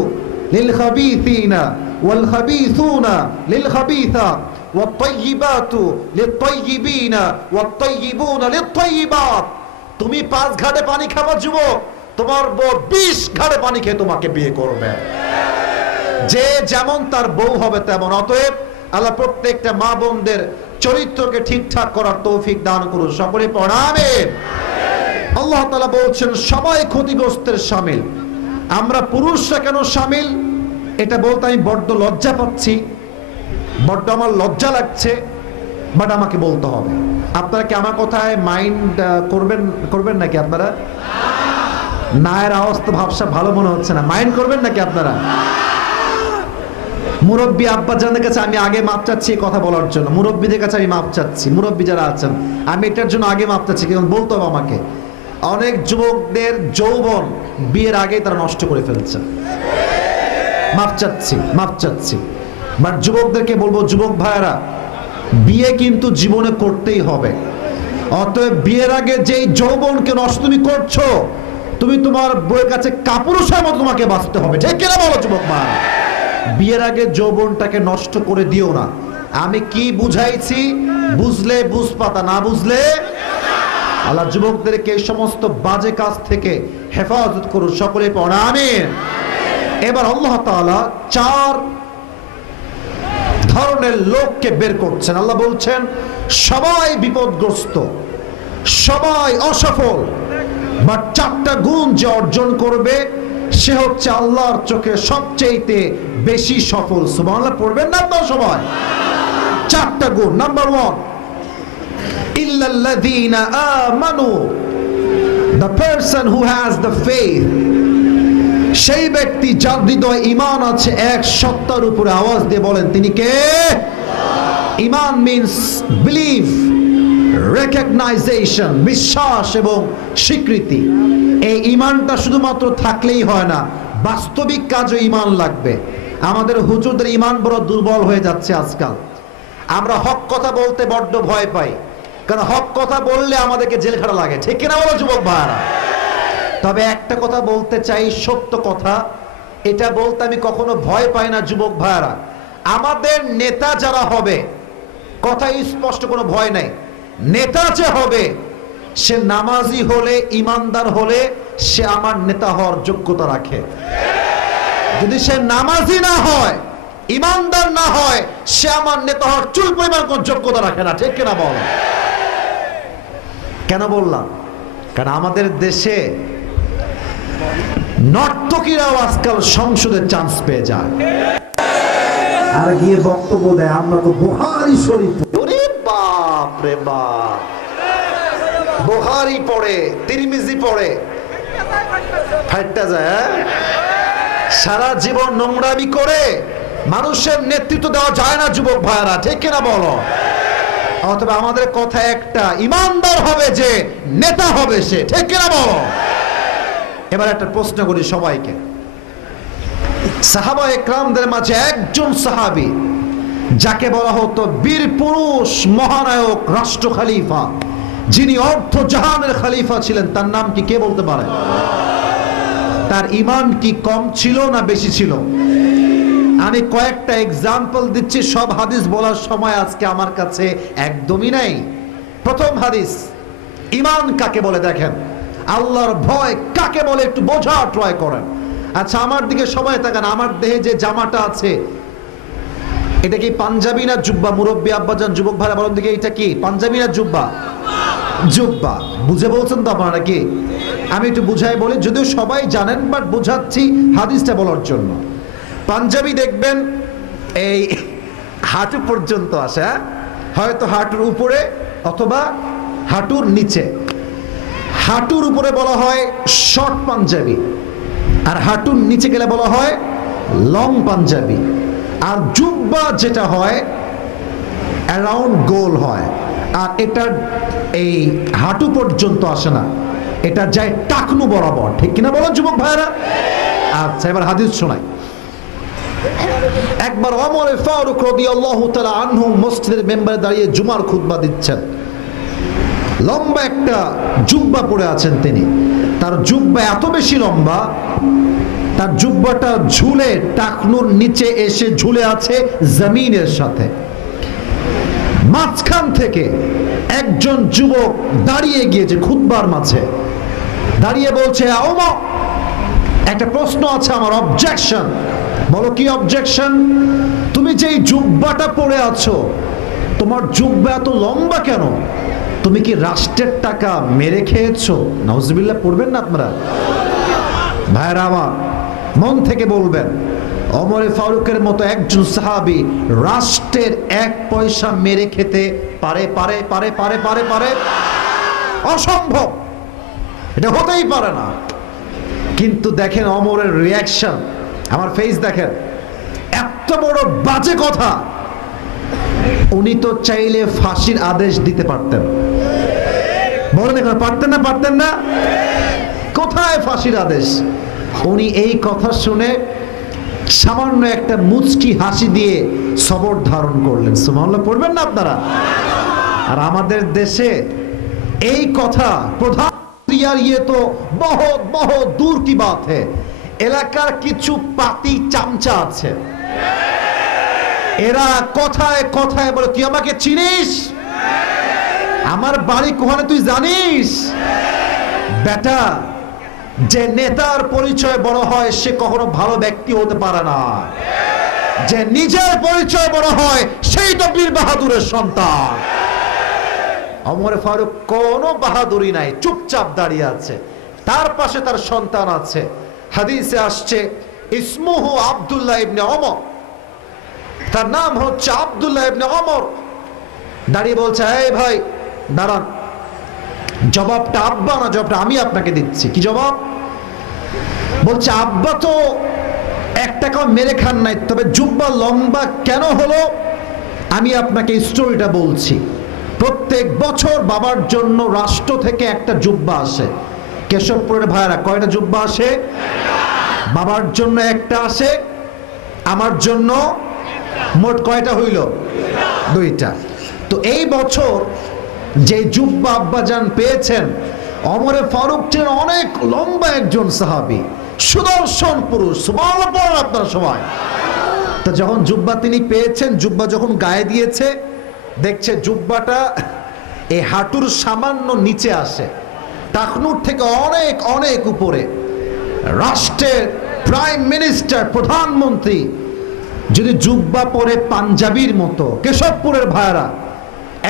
লিল খাবিসিনা ওয়াল খাবিসুনা লিল খাবিসাত ওয়াত তাইয়িবাতু লিত তাইয়িবিনা ওয়াত তাইয়িবুনা লিত তাইয়িবাত। তুমি 5 ঘাটে পানি খাবা যুবক, তোমার বউ 20 ঘাটে পানি খেয়ে তোমাকে বিয়ে করবে। যে যেমন তার বউ হবে তেমন। অতএব আল্লাহ প্রত্যেকটা মা বোনদের চরিত্রকে ঠিকঠাক করার তৌফিক দান করুন, সকলে পড়া আমিন। আল্লাহ তাআলা বলছেন সবাই ক্ষতিগ্রস্তের শামিল। আমরা পুরুষরা কেন শামিল, এটা বলতে আমি বড্ড লজ্জা পাচ্ছি, বড্ড আমার লজ্জা লাগছে, বাট আমাকে বলতে হবে। আপনারা কি আমার কথায় মাইন্ড করবেন নাকি? আপনারা নায়ের আওয়াজ তো ভাবসা ভালো মনে হচ্ছে না, মাইন্ড করবেন নাকি আপনারা? মুরব্বী আব্বাজানদের কাছে আমি আগে মাপ চাচ্ছি কথা বলার জন্য, মুরব্বীদের কাছে আমি মাপ চাচ্ছি, মুরব্বী যারা আছেন আমি এটার জন্য আগে মাপ চাচ্ছি, কারণ বলতে হবে আমাকে। অনেক যুবকদের যৌবন বিয়ের আগেই তারা নষ্ট করে ফেলছে, মাপ চাচ্ছি, মাপ চাচ্ছি। বাট যুবকদেরকে বলবো, যুবক ভাইয়েরা, বিয়ে কিন্তু জীবনে করতেই হবে। অতএব বিয়ের আগে যেই যৌবনকে নষ্ট তুমি করছো, তুমি তোমার বউয়ের কাছে কাপুরুষের মতো তোমাকে বাঁচতে হবে, ঠিক কিনা বলো যুবক মা? বিয়ের আগে যৌবনটাকে নষ্ট করে দিও না। আমি কি বুঝাইছি? বুঝলে বুঝপাতা, না বুঝলে। আল্লাহ যুবকদেরকে এই সমস্ত বাজে কাজ থেকে হেফাজত করুন, সকলে পড়া আমিন। এবার আল্লাহ তাআলা 4 ধরনের লোককে বের করছেন। আল্লাহ বলছেন সবাই বিপদগ্রস্ত, সবাই অসফল, বাট 4টা গুণ যে অর্জন করবে সে হচ্ছে আল্লাহর চোখে সবচেয়ে বেশি সফল। সুবহানাল্লাহ পড়বেন না আপনারা সবাই? 4টা গুণ। নাম্বার 1, ইল্লাল্লাযীনা আমানু, the person who has the faith, সেই ব্যক্তি যার হৃদয়ে ঈমান আছে 1 সত্তার উপরে। আওয়াজ দিয়ে বলেন তিনি কে? ঈমান মিন্স বিলিভ, রেকগনাইজেশন, বিশ্বাস এবং স্বীকৃতি। এই ঈমানটা শুধুমাত্র থাকলেই হয় না, বাস্তবিক কাজে ঈমান লাগবে। আমাদের হুজুরদের ঈমান বড় দুর্বল হয়ে যাচ্ছে আজকাল। আমরা হক কথা বলতে বড্ড ভয় পাই, কারণ হক কথা বললে আমাদেরকে জেল খাটা লাগে, ঠিক কিনা বলো যুবক ভাইরা? তবে একটা কথা বলতে চাই, সত্য কথা, এটা বলতে আমি কখনো ভয় পাই না যুবক ভাইরা। আমাদের নেতা যারা হবে, কথা স্পষ্ট, কোনো ভয় নাই, নেতা যে হবে সে নামাজি হলে, ইমানদার হলে সে আমার নেতা হওয়ার যোগ্যতা রাখে। যদি সে নামাজি না হয়, ইমানদার না হয়, সে আমার নেতা হওয়ার চুল পরিমাণ কোন যোগ্যতা রাখে না, ঠিক কিনা বল? কেন বললাম? কারণ আমাদের দেশে নর্তকীরাও আজকাল সংসদে চান্স পেয়ে যায় আর গিয়ে বক্তব্য দেয় আমরা তো বুখারী শরীফ। ওরে বাপ রে বাপ, বুখারী পড়ে, তিরমিজি পড়ে, ফাইটটা যায়। হ্যাঁ? সারা জীবন নোংরামি করে মানুষের নেতৃত্ব দেওয়া যায় না যুবক ভাইরা, ঠিক কিনা বলো? অথবা আমাদের কথা একটা, ইমানদার হবে যে, নেতা হবে সে, ঠিক কিনা বলো? এবার একটা প্রশ্ন করি সবাইকে। সাহাবা একরামদের মাঝে একজন সাহাবী যাকে বলা হতো বীর পুরুষ, মহানায়ক, রাষ্ট্র খলিফা, যিনি অর্ধ জাহানের খলিফা ছিলেন, তার নাম কি কে বলতে পারে? তার ঈমান কি কম ছিল না বেশি ছিল? আমি কয়েকটা এক্সাম্পল দিচ্ছি, সব হাদিস বলার সময় আজকে আমার কাছে একদমই নাই। প্রথম হাদিস, ঈমান কাকে বলে দেখেন, আল্লাহর ভয় কাকে বলে একটু বোঝার ট্রাই করেন। আচ্ছা আমার দিকে সবাই তাকান, আমার দেহে যে জামাটা আছে এটা কি পাঞ্জাবি না জুব্বা? মুরব্বী আব্বাজান, যুবক ভাইরা বলেন দিকে, এটা কি পাঞ্জাবি না জুব্বা? জুব্বা। বুঝে বলছেন তো আপনারা কি? আমি একটু বুঝাই বলি, যদিও সবাই জানেন, বাট বুঝাচ্ছি হাদিসটা বলার জন্য। পাঞ্জাবি দেখবেন এই হাঁটু পর্যন্ত আসে, হ্যাঁ? হয়তো হাঁটুর উপরে অথবা হাঁটুর নিচে। হাঁটুর উপরে বলা হয় শর্ট পাঞ্জাবি, আর হাঁটুর নিচে গেলে বলা হয় লং পাঞ্জাবি। আর জুব্বা যেটা হয় অ্যারাউন্ড গোল হয়, আর এটার এই হাঁটু পর্যন্ত আসে না, এটা যায় টাকনু বরাবর, ঠিক কিনা বলো যুবক ভাইরা? আচ্ছা এবার হাদিস শোনাই। একবার ওমর ফারুক রাদিয়াল্লাহু তাআলা আনহু মসজিদের মেম্বারে দাঁড়িয়ে জুমার খুতবা দিচ্ছেন। লম্বা একটা জুব্বা পরে আছেন তিনি। তার জুব্বা এত বেশি লম্বা, তার জুব্বাটা ঝুলে টাকনুর নিচে এসে ঝুলে আছে জমিনের সাথে। মাঝখান থেকে একজন যুবক দাঁড়িয়ে গিয়েছে খুতবার মাঝে, দাঁড়িয়ে বলছে, ওমর একটা প্রশ্ন আছে আমার, অবজেকশন। বলো কি অবজেকশন? তুমি যেই জুব্বাটা পরে আছো, তোমার জুব্বা এত লম্বা কেন? তুমি কি রাষ্ট্রের টাকা মেরে খেয়েছো? নাউজুবিল্লাহ পড়বেন না আপনারা ভাইরা আমার, মন থেকে বলবেন। ওমর ফারুকের মতো একজন সাহাবী রাষ্ট্রের এক পয়সা মেরে খেতে পারে? পারে পারে পারে পারে পারে অসম্ভব, এটা হতেই পারে না। কিন্তু দেখেন ওমরের রিয়াকশন, আমার ফেস দেখেন, এত বড় বাজে কথা। উনি তো চাইলে ফাঁসির আদেশ দিতে পারতেন, বলেন এখন পারতেন না? পারতেন না? কোথায় ফাঁসির আদেশ? উনি এই কথা শুনে সামান্য একটা মুচকি হাসি দিয়ে সবর ধারণ করলেন। সুবহানাল্লাহ পড়বেন না আপনারা? আর আমাদের দেশে এই কথা প্রধান ইয়ে তো বহুত বহুত দূর কি বাত হে, এলাকার কিছু পাতি চামচা আছে, এরা কথায় কথায় বলে, তুই আমাকে চিনিস? আমার বাড়ি কোথায় তুই জানিস? বেটা, যে নেতার পরিচয় বড় হয় সে কখনো ভালো ব্যক্তি হতে পারে না। যে নিজের পরিচয় বড় হয় সেই তো বীর বাহাদুরের সন্তান। ওমর ফারুক কোনো বাহাদুরি নাই, চুপচাপ দাঁড়িয়ে আছে, তার পাশে তার সন্তান আছে। হাদিসে আসছে ইসমুহু আব্দুল্লাহ ইবনে ওমর, তার নাম হচ্ছে আব্দুল্লাহ ইবনে ওমর। দাঁড়িয়ে বলছে, এই ভাই দাঁড়ান, জবাবটা আব্বা না, জবাবটা আমি আপনাকে দিচ্ছি। কি জবাব? বলছে, আব্বা তো এক টাকাও মেরে খান নাই, তবে জুব্বা লম্বা কেন হলো আমি আপনাকে স্টোরিটা বলছি। প্রত্যেক বছর বাবার জন্য রাষ্ট্র থেকে একটা জুব্বা আসে। কেশবপুরের ভাইরা কয়টা জুব্বা আসে? বাবার জন্য একটা আসে, আমার জন্য মোট কয়টা হইল? দুইটা। তো এই বছর যে জুব্বা আব্বাজান পেয়েছেন, ওমর ফারুক ছিলেন অনেক লম্বা একজন সাহাবী, সুদর্শন পুরুষ। সুবহানাল্লাহ পড়েন আপনারা সবাই। তো যখন জুব্বা তিনি পেয়েছেন, জুব্বা যখন গায়ে দিয়েছে, দেখছে জুব্বাটা এই হাঁটুর সামান্য নিচে আসে, টাকনুর থেকে অনেক অনেক উপরে। রাষ্ট্রের প্রাইম মিনিস্টার, প্রধানমন্ত্রী যদি জুব্বা পরে পাঞ্জাবির মতো, কেশবপুরের ভাইরা,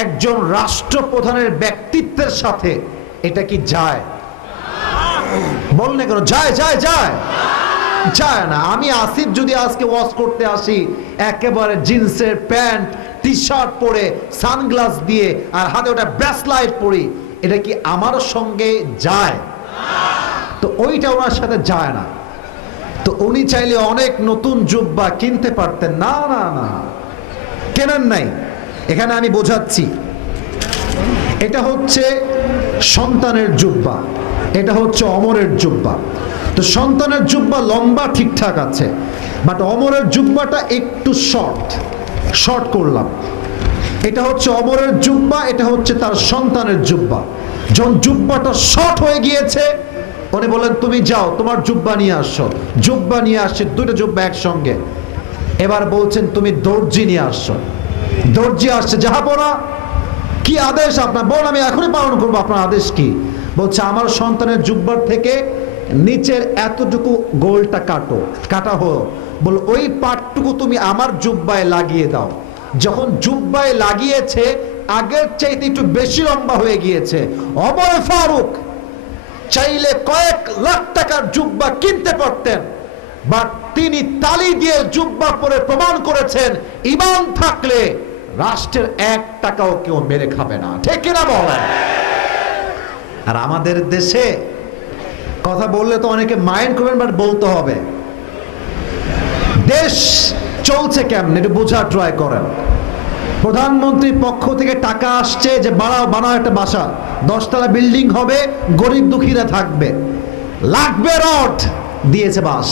একজন রাষ্ট্রপ্রধানের ব্যক্তিত্বের সাথে এটা কি যায়? বলনে কেন? যায় যায় যায় যায় না। আমি আসিফ যদি আজকে ওয়াজ করতে আসি, একেবারে জিন্সের প্যান্ট, টি শার্ট পরে সানগ্লাস দিয়ে আর হাতে ওটা ব্রেসলাইট পরি, এটা কি আমার সঙ্গে যায়? তো ওইটা ওনার সাথে যায় না। তো উনি চাইলে অনেক নতুন জুব্বা কিনতে পারতেন, না না না, কেনেন নাই। এখানে আমি বোঝাচ্ছি, এটা হচ্ছে সন্তানের জুব্বা, এটা হচ্ছে অমরের জুব্বা। তো সন্তানের জুব্বা লম্বা ঠিকঠাক আছে, বাট অমরের জুব্বাটা একটু শর্ট করলাম। এটা হচ্ছে অমরের জুব্বা, এটা হচ্ছে তার সন্তানের জুব্বা। যখন জুব্বাটা শর্ট হয়ে গিয়েছে, উনি বললেন তুমি যাও তোমার জুব্বা নিয়ে আসো। জুব্বা নিয়ে আসছে, দুটো জুব্বা একসঙ্গে। এবার বলছেন তুমি দর্জি নিয়ে আসছো। দর্জি আসছে, জাহাপনা কি আদেশ আপনার? বল, আমি এখনই পালন করবো। আপনার আদেশ কি? বলছে আমার সন্তানের জুব্বার থেকে নিচের এতটুকু গোলটা কাটা হলো, বল ওই পাটটুকু তুমি আমার জুব্বায় লাগিয়ে দাও। যখন জুব্বায় লাগিয়েছে, আগের চাইতে একটু বেশি লম্বা হয়ে গিয়েছে। ওমর ফারুক চাইলে কয়েক লাখ টাকার জুব্বা কিনতে পারতেন, বাট তিনি তালি দিয়ে জুব্বা পরে প্রমাণ করেছেন ঈমান থাকলে রাষ্ট্রের 1 টাকাও কেউ মেরে খাবে না। ঠিক কিনা বলেন? আর আমাদের দেশে কথা বললে তো অনেকে মাইন্ড করবেন, বাট বলতে হবে। দেশ চলছে কেমন একটু বোঝার ট্রাই করেন। প্রধানমন্ত্রীর পক্ষ থেকে টাকা আসছে যে বানাও একটা বাসা, 10 তলা বিল্ডিং হবে, গরিব দুঃখীরা থাকবে, লাগবে রড, দিয়েছে বাস।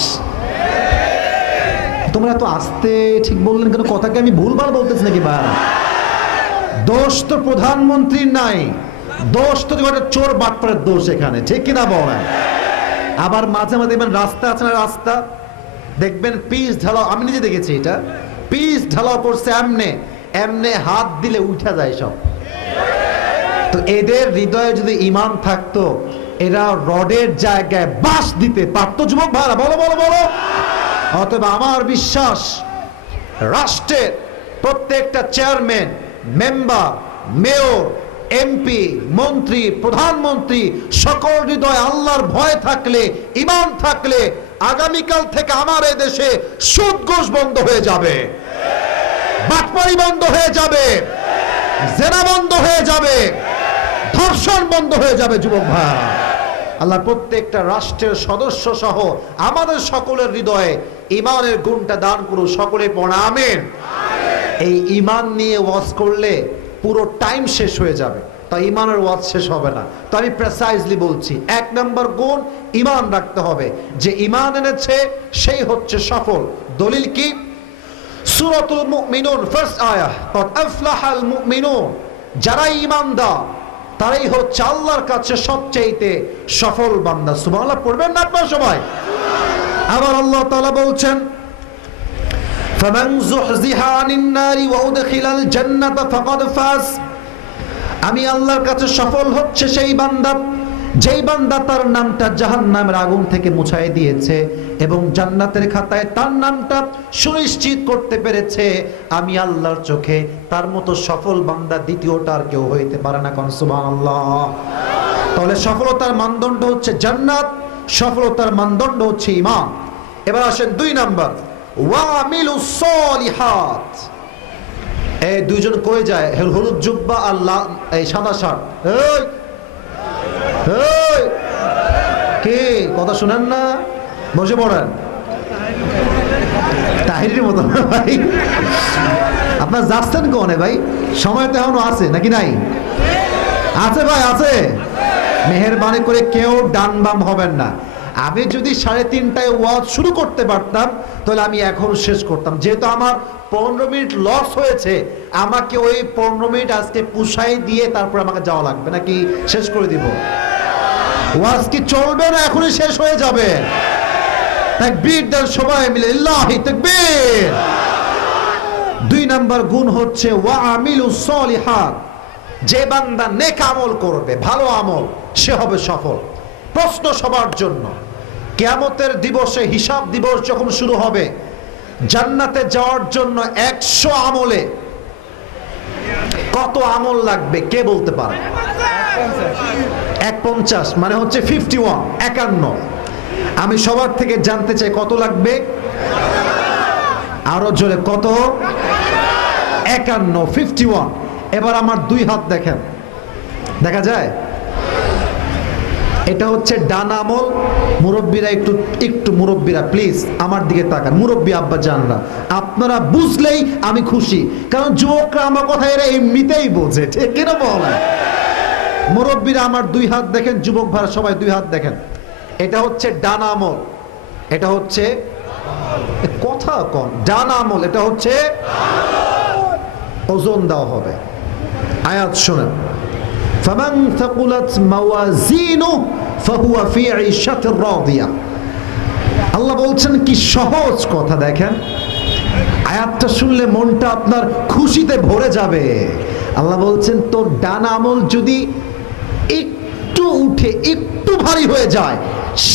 তোমরা তো আসতে ঠিক বললেন কেন? কথাকে আমি ভুলভাল বলতেছি নাকি? দোষ তো প্রধানমন্ত্রীর নাই, দোষ তো একটা চোর বাটপারের দোষ এখানে। ঠিক কিনা বলেন? আবার মাঝে মাঝে দেখবেন রাস্তা আছে না, রাস্তা দেখবেন পিচ ঢালাও, আমি নিজে দেখেছি এটা, পিচ ঢালাও করছে এমনে হাত দিলে উঠা যায় সব। তো এদের হৃদয়ে যদি ঈমান থাকতো, এরা রডের জায়গায় বাঁশ দিতে পারতো। যুবক ভাইরা বলো বলো বলো। অতএব আমার বিশ্বাস, রাষ্ট্রের প্রত্যেকটা চেয়ারম্যান, মেম্বার, মেয়র, এমপি, মন্ত্রী, প্রধানমন্ত্রী সকল হৃদয়ে আল্লাহর ভয় থাকলে, ঈমান থাকলে, আগামীকাল থেকে আমার এই দেশে সুদ ঘুষ বন্ধ হয়ে যাবে, বাটপারি বন্ধ হয়ে যাবে, জেনা বন্ধ হয়ে যাবে, ধর্ষণ বন্ধ হয়ে যাবে। যুবক ভাই, আল্লাহ প্রত্যেকটা রাষ্ট্রের সদস্য সহ আমাদের সকলের হৃদয়ে ঈমানের গুণটা দান করুন। সকলে পড়া আমিন। এই ঈমান নিয়ে ওয়াজ করলে পুরো টাইম শেষ হয়ে যাবে, তাই ঈমানের ওয়াজ শেষ হবে না। তো আমি প্রেসাইজলি বলছি, 1 নম্বর গুণ ঈমান রাখতে হবে। যে ঈমান এনেছে সেই হচ্ছে সফল। দলিল কি? সূরাতুল মুমিনুন ফার্স্ট আয়াহ, ক্বাদ আফলাহাল মুমিনুন। যারা ঈমানদার তারাই হচ্ছে আল্লাহর কাছে সবচেয়ে সফল বান্দা। সুবহানাল্লাহ পড়বেন না আপনারা সবাই? আবার আল্লাহ তাআলা বলছেন, ফামান যুহজিহা আনিন নারি ওয়া উদখিলাল জান্নাতা ফাকাদ ফাজ। আমি আল্লাহর কাছে সফল হচ্ছে সেই বান্দা, যেই বান্দা তার নামটা জাহান্নামের আগুন থেকে মুছাই দিয়েছে এবং জান্নাতের খাতায় তার নামটা সুনিশ্চিত করতে পেরেছে। আমি আল্লাহর চোখে তার মতো সফল বান্দা দ্বিতীয়টা আর কেউ হইতে পারে না। কোন সুবহানাল্লাহ। তাহলে সফলতার মানদণ্ড হচ্ছে জান্নাত, সফলতার মানদণ্ড হচ্ছে ঈমান। এবার আসেন 2 নাম্বার, ওয়া আমিলুস সলিহাত। এই দুইজন কই যায়? হলুদ জুব্বা আর এই সাদা শার্ট। কে কথা শুনেন না? বসে পড়েন। তাহিরের মতো ভাই, আপনার যাচ্ছেন কোনে ভাই? সময় তো এখনো আছে নাকি নাই? আছে ভাই, আছে। মেহেরবানি করে কেউ ডান বাম হবেন না। আমি যদি 3:30টায় ওয়াজ শুরু করতে পারতাম তাহলে আমি এখন শেষ করতাম। যেহেতু আমার 15 মিনিট লস হয়েছে, আমাকে ওই 15 মিনিট আজকে পুষাই দিয়ে তারপর আমাকে যাওয়া লাগবে, নাকি শেষ করে দিব? ওয়াজ কি চলবে না এখনই শেষ হয়ে যাবে? তাকবীর দেন সবাই মিলে, আল্লাহু তাকবীর। 2 নাম্বার গুণ হচ্ছে ওয়া আমিলুস সলিহাত। যে বান্দা নেক আমল করবে, ভালো আমল, সে হবে সফল। প্রশ্ন সবার জন্য, কিয়ামতের দিবসে হিসাব দিবস যখন শুরু হবে, জান্নাতে যাওয়ার জন্য 100 আমলে কত আমল লাগবে কে বলতে পারে? 150 মানে হচ্ছে 51। আমি সবার থেকে জানতে চাই কত লাগবে? আরো জোরে, কত? 51 এবার আমার দুই হাত দেখেন, দেখা যায়? এটা হচ্ছে ডান আমল। মুরব্বীরা একটু একটু মুরব্বীরা প্লিজ আমার দিকে তাকান, মুরব্বী আব্বা জানরা, আপনারা বুঝলেই আমি খুশি, কারণ যুবকরা আমার কথা এরা এমনিতেই বোঝে, ঠিক কিনা বলেন? মুরব্বীরা আমার দুই হাত দেখেন, যুবক ভাইরা সবাই দুই হাত দেখেন। এটা হচ্ছে ডান আমল, এটা হচ্ছে কথা কম, ডান আমল, এটা হচ্ছে ওজন দেওয়া হবে। আয়াত শুনেন, ফামান থাকুলাত মাওয়াজিনু ফাহুয়া ফি ঈশাতির রাদিয়া। আল্লাহ বলছেন কি সহজ কথা, দেখেন আয়াতটা শুনলে মনটা আপনার খুশিতে ভরে যাবে। আল্লাহ বলছেন তোর ডান আমল যদি একটু উঠে একটু ভারী হয়ে যায়,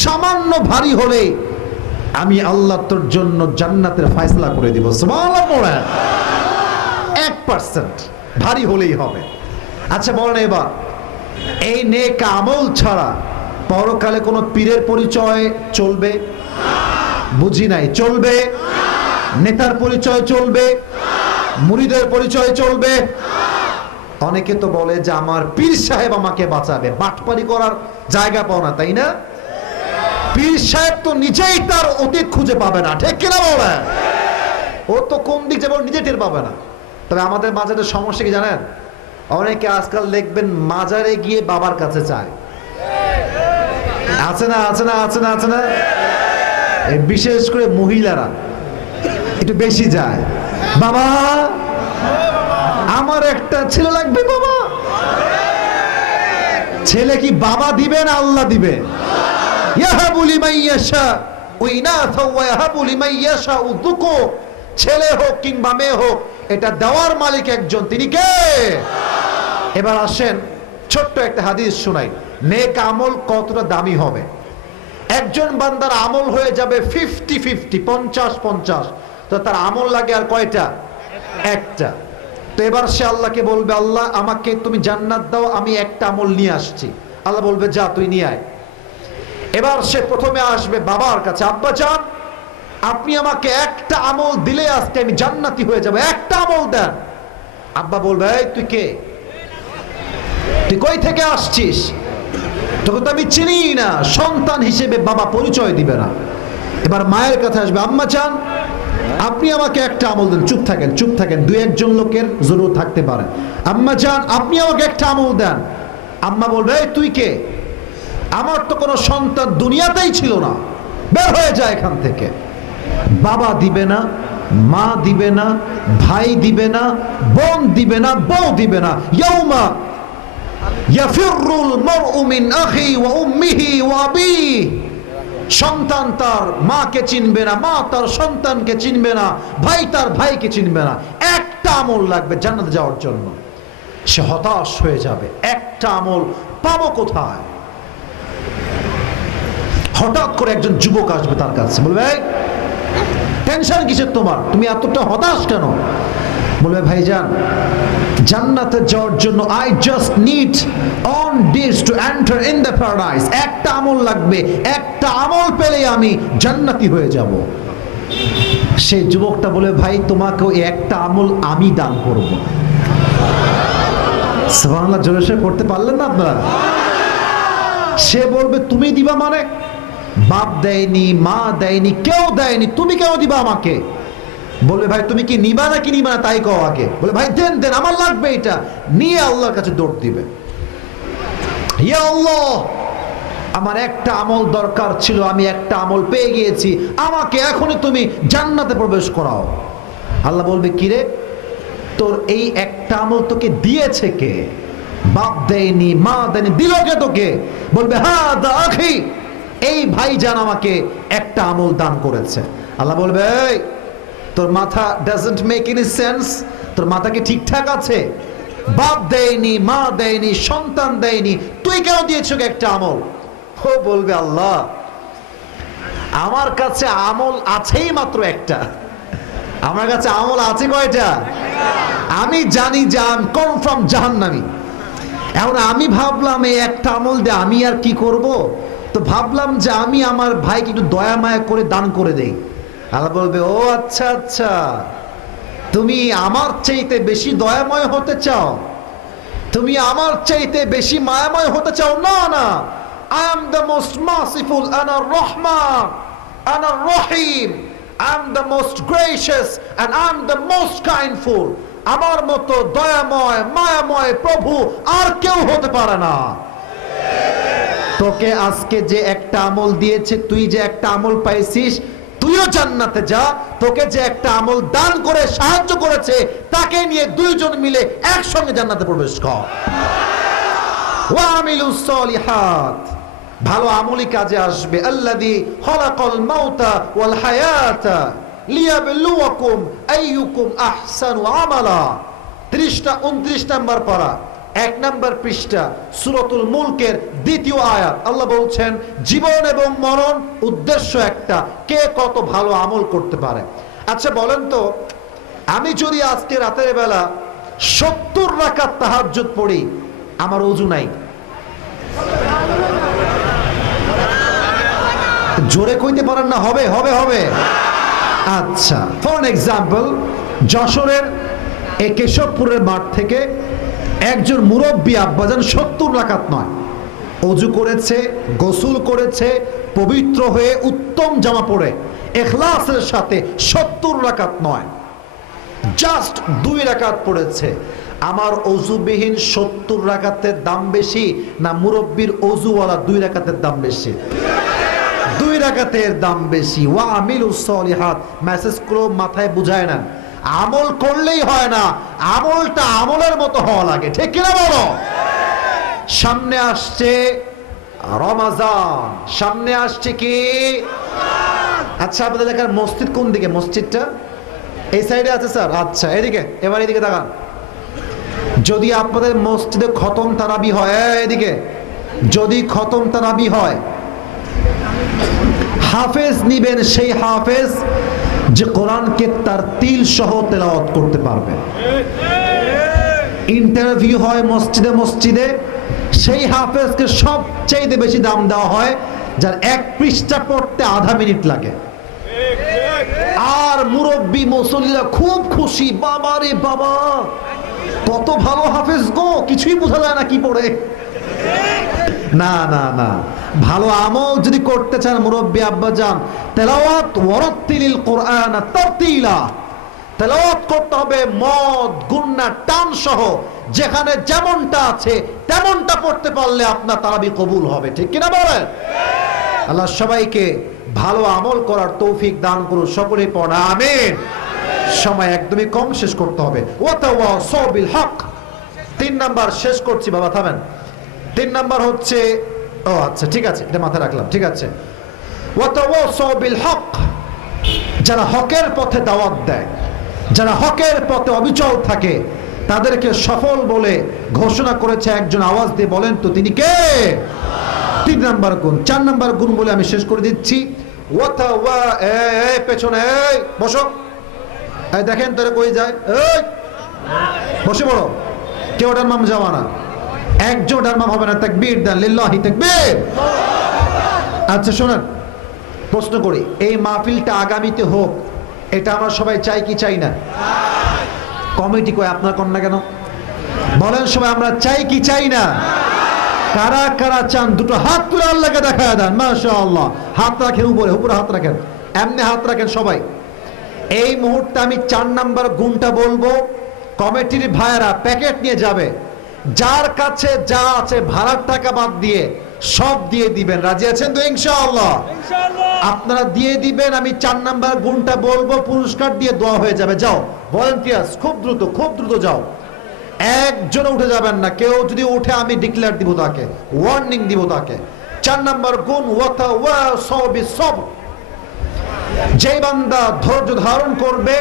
সামান্য ভারী হলে আমি আল্লাহ তোর জন্য জান্নাতের ফয়সালা করে দিব। সুবহানাল্লাহ পড়েন। 1% ভারী হলেই হবে। আচ্ছা বলেন এবার, এই নেক আমল ছাড়া পরকালে কোনো পীরের পরিচয় চলবে? বুঝি নাই, চলবে? নেতার পরিচয় চলবে? মুরিদের পরিচয় চলবে? অনেকে তো বলে যে আমার পীর সাহেব আমাকে বাঁচাবে, বাটপারি করার জায়গা পাও না, তাই না? পীর সাহেব তো নিজেই তার অতীত খুঁজে পাবে না, ঠিক কিনা বলে? ও তো কোন দিক যাবে নিজে টের পাবে না। তবে আমাদের মাঝে সমস্যা কি জানেন? অনেকে আজকাল দেখবেন মাজারে গিয়ে বাবার কাছে চায়, আছে না আছে না আছে না আছে না? বিশেষ করে মহিলারা একটু বেশি যায়, বাবা আমার একটা ছেলে লাগবে। বাবা, ছেলে কি বাবা দিবে না আল্লাহ দিবে? ইয়াহাবু লিমান ইয়াশা ওয়া ইনাথা ওয়া ইয়াহাবু লিমান ইয়াশা উযুকু। ছেলে হোক কিংবা মেয়ে হোক, এটা দেওয়ার মালিক একজন, তিনি কে? এবার আসেন ছোট্ট একটা হাদিস শোনাই, নেক আমল কতটা দামি হবে। একজন বান্দার আমল হয়ে যাবে 50-50, 50-50, তো তার আমল লাগে আর কয়টা? একটা। তো এবার সে আল্লাহকে বলবে, আল্লাহ আমাকে তুমি জান্নাত দাও, আমি একটা আমল নিয়ে আসছি। আল্লাহ বলবে যা তুই নিয়ে আয়। এবার সে প্রথমে আসবে বাবার কাছে, আব্বা জান আপনি আমাকে একটা আমল দিলে আজকে আমি জান্নাতি হয়ে যাব, একটা আমল দেন। আব্বা বলবে এই তুই কে, তুই কই থেকে আসছিস, তোকে তো আমি চিনি না। সন্তান হিসেবে বাবা পরিচয় দিবে না। এবার মায়ের কাছে আসবে, আম্মা চান আপনি আমাকে একটা আমল দেন। চুপ থাকেন চুপ থাকেন, দুই একজন লোকের জরুরত থাকতে পারে। আম্মা চান আপনি আমাকে একটা আমল দেন। আম্মা বলবে এই তুই কে, আমার তো কোনো সন্তান দুনিয়াতেই ছিল না, বের হয়ে যায় এখান থেকে। বাবা দিবে না, মা দিবে না, ভাই দিবে না, বোন দিবে না, বউ দিবে না। ইয়াউমা ইয়াফিরুল মারউ মিন আখি ওয়া উম্মিহি ওয়া আবিহি। সন্তান তার মাকে চিনবে না, মা তার সন্তানকে চিনবে না, ভাই তার ভাইকে চিনবে না। একটা আমল লাগবে জান্নাতে যাওয়ার জন্য। সে হতাশ হয়ে যাবে, একটা আমল পাবো কোথায়? হঠাৎ করে একজন যুবক আসবে তার কাছে, বলবে এই টেনশন কিসের তোমার, তুমি এতটা হতাশ কেন? বলবে ভাইজান জান্নাতে যাওয়ার জন্য I just need on this to enter in the paradise. একটা আমল লাগবে, একটা আমল পেলে আমি জান্নাতি হয়ে যাব। সেই যুবকটা বলে ভাই তোমাকে ওই একটা আমল আমি দান করব। সুবহানাল্লাহ, জোরে সে করতে পারলেন না আপনারা? সে বলবে তুমি দিবা মানে? বাপ দেয়নি, মা দেয়নি, কেউ দেয়নি, তুমি কেন দিবা আমাকে? বলবে ভাই তুমি কি নিবা নাকি নিবা না তাই কও আগে। বলে ভাই দেন দেন, আমার লাগবে এটা। নিয়ে আল্লাহর কাছে দৌড় দিবে, ইয়া আল্লাহ আমার একটা আমল দরকার ছিল, আমি একটা আমল পেয়ে গিয়েছি, আমাকে এখনই তুমি জান্নাতে প্রবেশ করাও। আল্লাহ বলবে কিরে তোর এই একটা আমল তোকে দিয়েছে কে? বাপ দেয়নি, মা দেয়নি, দিল কে তোকে? বলবে হ্যাঁ দা আখি, এই ভাইজান আমাকে একটা আমল দান করেছে। আল্লাহ বলবে এই তোর মাথা ডাজন্ট মেক এনি সেন্স, তোর মাথা কি ঠিকঠাক আছে? বাপ দেয়নি, মা দেয়নি, সন্তান দেয়নি, তুই কেন দিয়েছ একটা আমল? ও বলবে আল্লাহ আমার কাছে আমল আছেই মাত্র একটা। আমার কাছে আমল আছে কয়টা? আমি জানি যে আমি কনফার্ম জাহান্নামী। এখন আমি ভাবলাম এই একটা আমল দিয়ে আমি আর কি করব, তো ভাবলাম যে আমি আমার ভাইকে একটু দয়া মায়া করে দান করে দেই। আল্লাহ বলবে ও আচ্ছা আচ্ছা, তুমি আমার চাইতে বেশি দয়াময় হতে চাও, তুমি আমার চাইতে বেশি মায়াময় হতে চাও? না না, I am the most merciful, ana Rahman, ana Rahim, I am the most gracious and I am the most kindful. আমার মতো দয়াময় মায়াময় প্রভু আর কেউ হতে পারে না। তোকে আজকে যে একটা আমল দিয়েছে, তুই যে একটা আমল পাইছিস, তুইও জান্নাতে যা। তোকে যে একটা আমল দান করে সাহায্য করেছে, তাকে নিয়ে দুইজন মিলে একসঙ্গে জান্নাতে প্রবেশ কর। ওয়া আমিলুস সলিহাত, ভালো আমলি কাজে আসবে। আল্লাযী খালাকাল মাউতা ওয়াল হায়াতা লিয়াবলুয়াকুম আইয়ুকুম আহসানু আমালা। 29 নম্বর পারা, 1 নম্বর পৃষ্ঠা, সূরাতুল মুলকের 2য় আয়াত। আল্লাহ বলছেন জীবন এবং মরণ উদ্দেশ্য একটা, কে কত ভালো আমল করতে পারে। আচ্ছা বলেন তো, আমি যদি আজকে রাতের বেলা 70 রাকাত তাহাজ্জুদ পড়ি, আমার ওযু নাই, জোরে কইতে পারেন না? হবে হবে হবে। আচ্ছা, ফর এক্সাম্পল, যশোরের এই কেশবপুরের মাঠ থেকে একজন মুরব্বী আব্বাজান 70 রাকাত নয়, ওযু করেছে, গোসল করেছে, পবিত্র হয়ে উত্তম জামা পরে ইখলাসের সাথে 70 রাকাত নয়, জাস্ট 2 রাকাত পড়েছে। আমার অজুবিহীন 70 রাকাতের দাম বেশি না মুরব্বীর অজুওয়ালা 2 রাকাতের দাম বেশি? 2 রাকাতের দাম বেশি। ওয়া আমিলুস সলিহাত, মেসেজ গুলো মাথায় বুঝায় না। আমল করলেই হয় না, আমলটা আমলের মতো হওয়া লাগে, ঠিক কিনা বলো? সামনে আসছে রমাজান, সামনে আসছে কি? আচ্ছা, আপনাদের এলাকার মসজিদ কোন দিকে? মসজিদটা এই সাইডে আছে স্যার? আচ্ছা, এদিকে, এবার এদিকে তাকান। যদি আপনাদের মসজিদে খতম তারাবি হয়, এদিকে, যদি খতম তারাবি হয়, হাফেজ নিবেন সেই হাফেজ যে কোরআনকে তার তিল সহ তেলাওয়াত করতে পারবে। ইন্টারভিউ হয় মসজিদে মসজিদে, সেই হাফেজকে সবচেয়ে বেশি দাম দেওয়া হয় যার 1 পৃষ্ঠা পড়তে আধা মিনিট লাগে। আর মুরব্বী মুসল্লিরা খুব খুশি, বাবা রে বাবা, কত ভালো হাফেজ গো, কিছুই বোঝা যায় না কি পড়ে। না না না, ভালো আমল যদি করতে চান মুরব্বী আব্বাজান, তেলাওয়াত ওয়ারাত্তিলিল কোরআন তারতিলা, তেলাওয়াত করতে হবে মদ গুন্না টান সহ, যেখানে যেমনটা আছে তেমনটা পড়তে পারলে আপনার তারাবি কবুল হবে, ঠিক কিনা বলেন? আল্লাহ সবাইকে ভালো আমল করার তৌফিক দান করুন, সকলে পড়া আমিন। সময় একদমই কম, শেষ করতে হবে। ওয়াতাওয়াসাউ বিল হক, 3 নাম্বার শেষ করছি বাবা, থামেন। 3 নাম্বার হচ্ছে, ও আচ্ছা ঠিক আছে, এটা মাথায় রাখলাম, ঠিক আছে। ওয়াতাওয়াসাউ বিল হক, যারা হকের পথে দাওয়াত দেয়, যারা হকের পথে অবিচল থাকে, তাদেরকে সফল বলে ঘোষণা করেছে একজন। আওয়াজ দিয়ে বলেন তো তিনি কে? 3 নাম্বার গুণ। 4 নাম্বার গুণ বলে আমি শেষ করে দিচ্ছি। পেছনে বসো, দেখেন তোরা কই যায়, বসে পড়ো, কেউ ডারমাম যাওয়া না, একজন ডারমাম হবে না। তাকবীর দেন, লিল্লাহি তাকবীর। আচ্ছা শোনেন, প্রশ্ন করি, এই মাহফিলটা আগামীতে হোক, এটা আমরা সবাই চাই কি চাই না? কমিটি কই, আপনার কোন না কেন? বলেন সবাই, আমরা চাই কি চাই না? কারা কারা চান দুটো হাত তুলে আল্লাহকে দেখা দেন। মাশাআল্লাহ, হাত রাখেন উপরে, উপরে হাত রাখেন, এমনি হাত রাখেন সবাই। এই মুহূর্তে আমি 4 নাম্বার গুণটা বলবো, কমিটির ভাইয়েরা প্যাকেট নিয়ে যাবে, যার কাছে যা আছে ভাড়ার টাকা বাদ দিয়ে সব দিয়ে দিবেন। রাজি আছেন তো? ইনশাআল্লাহ আপনারা দিয়ে দিবেন। আমি 4 নাম্বার গুণটা বলবো, পুরস্কার দিয়ে দোয়া হয়ে যাবে। যাও ভলান্টিয়ার্স, খুব দ্রুত যাও, একজন উঠে যাবেন না। কেউ যদি উঠে আমি ডিক্লেয়ার দিব, তাকে ওয়ার্নিং দিব তাকে। 4 নাম্বার গুণ, ওয়াতাওয়াসাউ বিস-সাবর, যে বান্দা ধৈর্য ধারণ করবে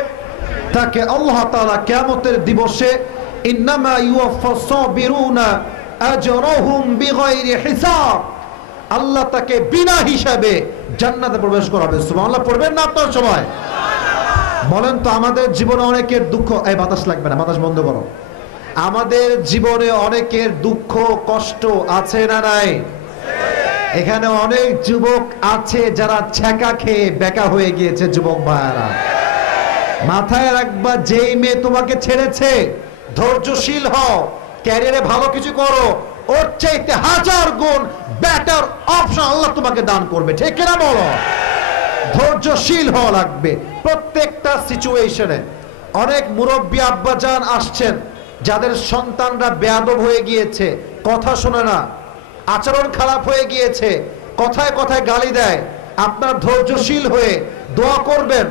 তাকে আল্লাহ তাআলা কিয়ামতের দিবসে ইন্নামা ইউওয়াফাস সাবিরুনা আজরাহুম বিগাইরি হিসাব, আল্লাহ তাকে বিনা হিসাবে জান্নাতে প্রবেশ করাবে। সুবহানাল্লাহ পড়বেন না আপনারা সবাই? বলেন তো, আমাদের জীবনে অনেকের দুঃখ, এই বাতাস লাগবে না, বাতাস বন্ধ করো। আমাদের জীবনে অনেকের দুঃখ কষ্ট আছে না নাই? এখানে অনেক যুবক আছে যারা ছ্যাঁকা খেয়ে বেকা হয়ে গিয়েছে। যুবক ভাইয়ারা, মাথায় রাখবা, যেই মেয়ে তোমাকে ছেড়েছে ধৈর্যশীল হও, ক্যারিয়ারে ভালো কিছু করো, ওর চাইতে 1000 গুণ বেটার অপশন আল্লাহ তোমাকে দান করবে, ঠিক কিনা বলো? ধৈর্যশীল হওয়া লাগবে প্রত্যেকটা সিচুয়েশনে। অনেক মুরব্বী আব্বাজান আসছেন যাদের সন্তানরা বেয়াদব হয়ে গিয়েছে, কথা শোনে না, আচরণ খারাপ হয়ে গিয়েছে, কথায় কথায় গালি দেয়। আপনার ধৈর্যশীল হয়ে দোয়া করবেন,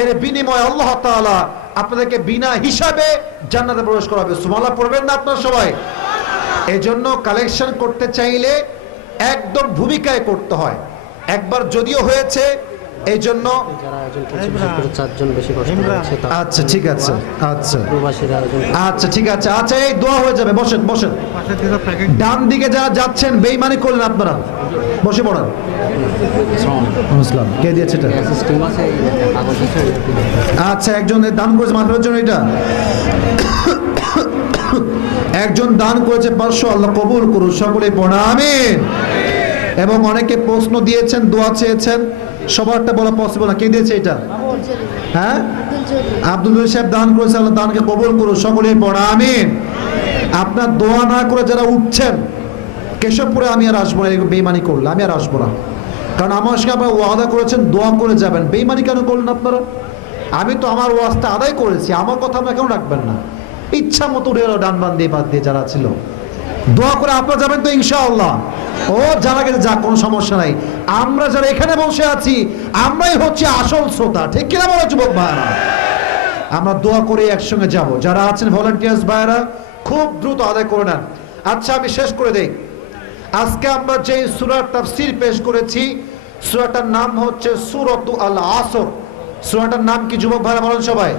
এর বিনিময়ে আল্লাহ তাআলা আপনাদেরকে বিনা হিসাবে জান্নাতে প্রবেশ করাবে। সুবহানাল্লাহ পড়বেন না আপনারা সবাই? এজন্য কালেকশন করতে চাইলে একদম ভূমিকায় করতে হয়। একবার যদিও হয়েছে, এই জন্য যারা আয়োজন করছে বিশেষ করে 4 জন বেশি কষ্ট হচ্ছে। আচ্ছা ঠিক আছে, আচ্ছা প্রবাসীরা আয়োজন আচ্ছা ঠিক আছে, আচ্ছা এই দোয়া হয়ে যাবে। বসেন বসেন, ডান দিকে যারা যাচ্ছেন বেঈমানি করলেন আপনারা, বসে পড়েন। ইসলাম কে দিয়েছে এটা? সিস্টেম আছে, কাগজ আছে। আচ্ছা, একজন দান করেছে মাথার জন্য, এটা একজন দান করেছে 500, আল্লাহ কবুল করুন, সকলে পড়া আমিন। এবং অনেকে প্রশ্ন দিয়েছেন, দোয়া চেয়েছেন, সবারটা বলা পসিবল না। কে দিয়েছে এটা? হ্যাঁ, আব্দুল জলিল সাহেব দান করেছে, আল্লাহ দানকে কবুল করুন, সকলে পড়া আমিন। আপনার দোয়া না করে যারা উঠছেন, কেশবপুরে আমি আর আসবো না, বেঈমানি করলে আমি আর আসবো না, কারণ আমার সঙ্গে আপনারা ওয়াদা করেছেন দোয়া করে যাবেন। বেঈমানি কেন করলেন আপনারা? আমি তো আমার ওয়াজটা আদায় করেছি, আমার কথা আপনারা কেন রাখবেন না? ইচ্ছা মতো উঠে গেল ডান বান দিয়ে বাদ দিয়ে যারা ছিল। দোয়া করে আপনারা যাবেন তো ইনশাআল্লাহ? ও জানা গেছে, যা, কোনো সমস্যা নাই। আমরা যারা এখানে বসে আছি, আমরাই হচ্ছে আসল শ্রোতা, ঠিক কিনা বলো যুবক ভাইরা? আমরা দোয়া করে একসঙ্গে যাব। যারা আছেন ভলান্টিয়ার্স ভাইরা, খুব দ্রুত আদায় করে নেন। আচ্ছা, আমি শেষ করে দেই। আজকে আমরা যে সূরার তাফসীর পেশ করেছি, সূরাটার নাম হচ্ছে সূরাতু আল আসর। সূরাটার নাম কি যুবক ভাইরা বলেন সবাই?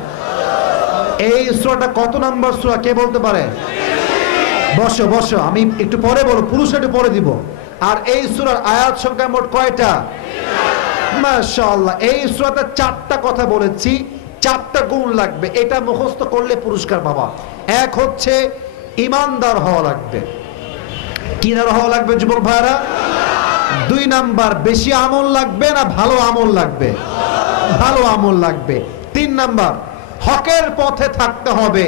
এই সূরাটা কত নাম্বার সূরা কে বলতে পারে? বসো বসো, আমি একটু পরে বলবো, পুরুষরা একটু পরে দিব। আর এই সূরার আয়াত সংখ্যা মোট কয়টা? মাশাআল্লাহ। এই সূরাতে 4টা কথা বলেছি, 4টা গুণ লাগবে, এটা মুখস্থ করলে পুরস্কার পাবা। এক হচ্ছে ইমানদার হওয়া লাগবে। কিনার হওয়া লাগবে যুবক ভাইরা? 2 নাম্বার, বেশি আমল লাগবে না ভালো আমল লাগবে? ভালো আমল লাগবে। 3 নাম্বার, হকের পথে থাকতে হবে,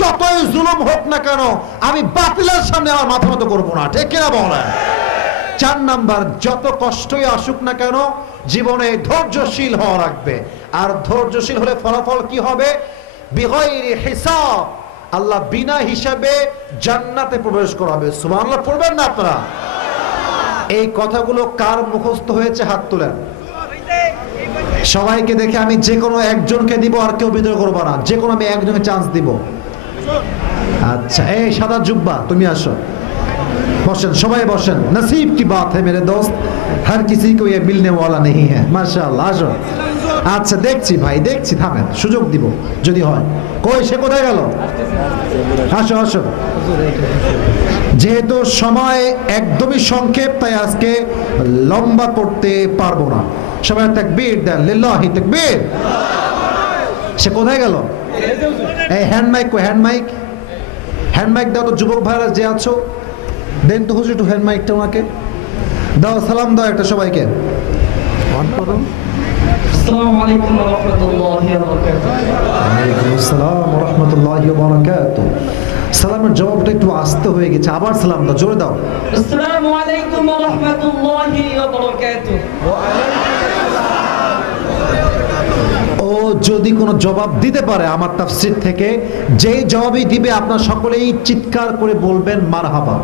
যতই জুলুম হোক না কেন আমি বাতিলের সামনে আমার মাথা মতো করবো না, ঠিক কিনা বলেন? 4 নাম্বার, যত কষ্টই আসুক না কেন জীবনে ধৈর্যশীল হওয়া লাগবে। আর ধৈর্যশীল হলে ফলাফল কি হবে? বিগাইরি হিসাব, আল্লাহ বিনা হিসাবে জান্নাতে প্রবেশ করাবে। সুবহানাল্লাহ পড়বেন না আপনারা? এই কথাগুলো কার মুখস্থ হয়েছে হাত তোলেন। সবাইকে দেখে আমি যে কোনো একজনকে দিব, আর কেউ বিদ্রোহ করবো না, যে কোনো আমি একজনকে চান্স দিব। আচ্ছা, এই সাদা জুব্বা তুমি আসো, বসেন সবাই বসেন। নসিব কি বাত है मेरे दोस्त, हर किसी को ये मिलने वाला नहीं है। মাশাআল্লাহ, আসো। আচ্ছা দেখছি ভাই, দেখছি, থামেন, সুযোগ দিব যদি হয়। কই সে কোথায় গেল? আসো আসো। যেহেতু সময় একদমই সংক্ষেপ, তাই আজকে লম্বা করতে পারবো না। সবাই তাকবীর দেন, লিল্লাহি তাকবীর। সে কোথায় গেল? এই hand mic, hand mic, hand mic দাও তো যুবক ভাইরা যে আছো, দেন তো হুজুর একটু হ্যান্ড মাইকটা ওনাকে দাও, সালাম দাও একটা সবাইকে। অন করো। আসসালামু আলাইকুম ওয়া রাহমাতুল্লাহি ওয়া বারাকাতুহু। ওয়ালাইকুম আসসালাম ওয়া রাহমাতুল্লাহি ওয়া বারাকাতুহু। সালামের জবাবটা একটু আস্তে হয়ে গেছে, আবার সালাম দাও, জোরে দাও। আসসালামু আলাইকুম ওয়া রাহমাতুল্লাহি ওয়া বারাকাতুহু। ও যদি কোনো জবাব দিতে পারে আমার তাফসীর থেকে, যেই জবাবই দিবে আপনার সকলেই চিৎকার করে বলবেন মারহাবা।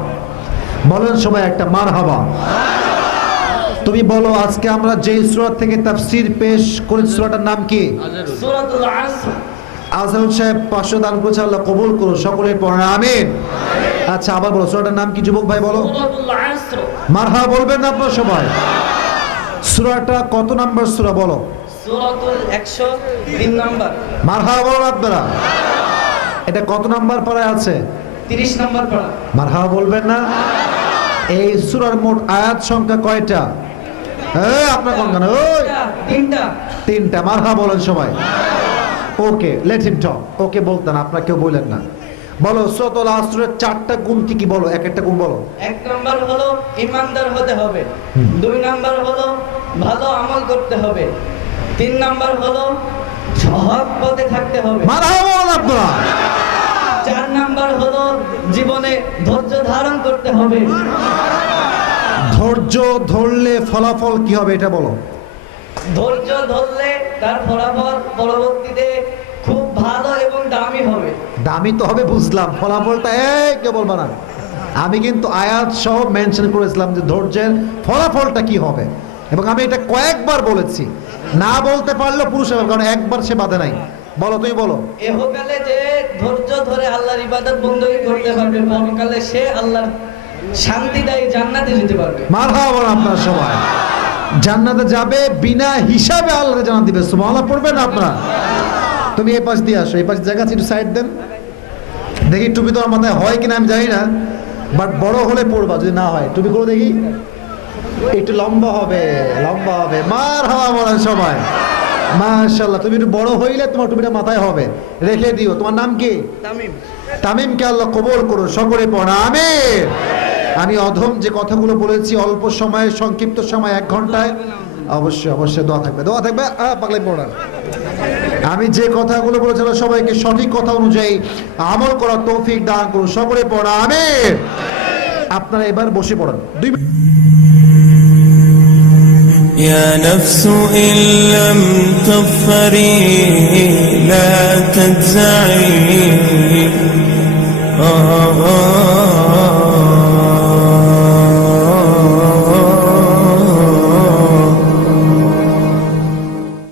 বলেন সবাই একটা মারহাবা। তুমি বলো, আজকে আমরা যেই সূরা থেকে তাফসীর পেশ করেছি সূরাটার নাম কি? সূরাতুল আসর। আজহারুল সাহেব 500 দান করেছে, আল্লাহ কবুল করুন, সকলে পড়েন আমিন। আচ্ছা আবার বলো, সূরাটার নাম কি যুবক ভাই বলো? সূরাতুল আসর। মারহাবা বলবেন না আপনারা সবাই? সূরাটা কত নাম্বার সূরা বলো? সূরাতুল 103 নাম্বার। মারহাবা বলো আপনারা? এটা কত নাম্বার পারায় আছে? 30 নাম্বার পড়া। মারহাবা বলবেন না? এই সূরার মোট আয়াত সংখ্যা কয়টা? আপনার কোন গান? ওই তিনটা। মারহাবা বলেন সবাই। ওকে, লেট হিম টক। ওকে বলতেন, আপনারা কেউ বললেন না। বলো সূরাতুল আসরের 4টা গুণ কি কি বলো, এক একটা গুণ বলো। 1 নাম্বার হলো ইমানদার হতে হবে, 2 নাম্বার হলো ভালো আমল করতে হবে, 3 নাম্বার হলো হক পথে থাকতে হবে। মারহাবা বলেন আপনারা। 4 নাম্বার হলো জীবনে ধৈর্য ধারণ করতে হবে। ধৈর্য ধরলে ফলাফল কি হবে এটা বলো। ধৈর্য ধরলে তার ফলাফল পরবর্তীতে খুব ভালো এবং দামি হবে। দামি তো হবে বুঝলাম, ফলাফলটা কেউ বলবা না। আমি কিন্তু আয়াত সহ মেনশন করেছিলাম যে ধৈর্যের ফলাফলটা কি হবে, এবং আমি এটা কয়েকবার বলেছি। না বলতে পারলেও পুরুষ হবে, কারণ একবার সে বাধে নাই। বলো, তুমি বলো। এহকালে যে ধৈর্য ধরে আল্লাহর ইবাদত বندگی করতে পারবে, পরকালে সে আল্লাহর শান্তিদায়ী জান্নাতে যেতে পারবে। মারহাবা বলেন আপনারা সবাই। জান্নাতে যাবে বিনা হিসাবে, আল্লাহ জান্নাত দিবে। সুবহানাল্লাহ পড়বেন আপনারা। তুমি এই পাশ দিয়ে আসো, এই পাশ জায়গা আছে, একটু সাইড দেন। দেখি টুপি তোমার মাথায় হয় কিনা আমি জানি না, বাট বড় হলে পড়বা, যদি না হয় টুপি করে দেখি। একটু লম্বা হবে, লম্বা হবে। মারহাবা বলেন সবাই। মাশাআল্লাহ, তুমি একটু বড় হইলে তোমার টুপিটা মাথায় হবে, রেখে দিও। তোমার নাম কি? তামিম। তামিমকে আল্লাহ কবুল করুন, সকলে পড়া আমিন। আমি অধম যে কথাগুলো বলেছি অল্প সময়ে, সংক্ষিপ্ত সময় 1 ঘন্টায়, অবশ্যই অবশ্যই দোয়া থাকবে, দোয়া থাকবে। পাগলে পড়ান। আমি যে কথাগুলো বলেছিলাম সবাইকে সঠিক কথা অনুযায়ী আমল করার তৌফিক দান করুন, সকলে পড়া আমিন। আপনারা এবার বসে পড়েন। 2 يا نفس إن لم تظفري لا تجزعي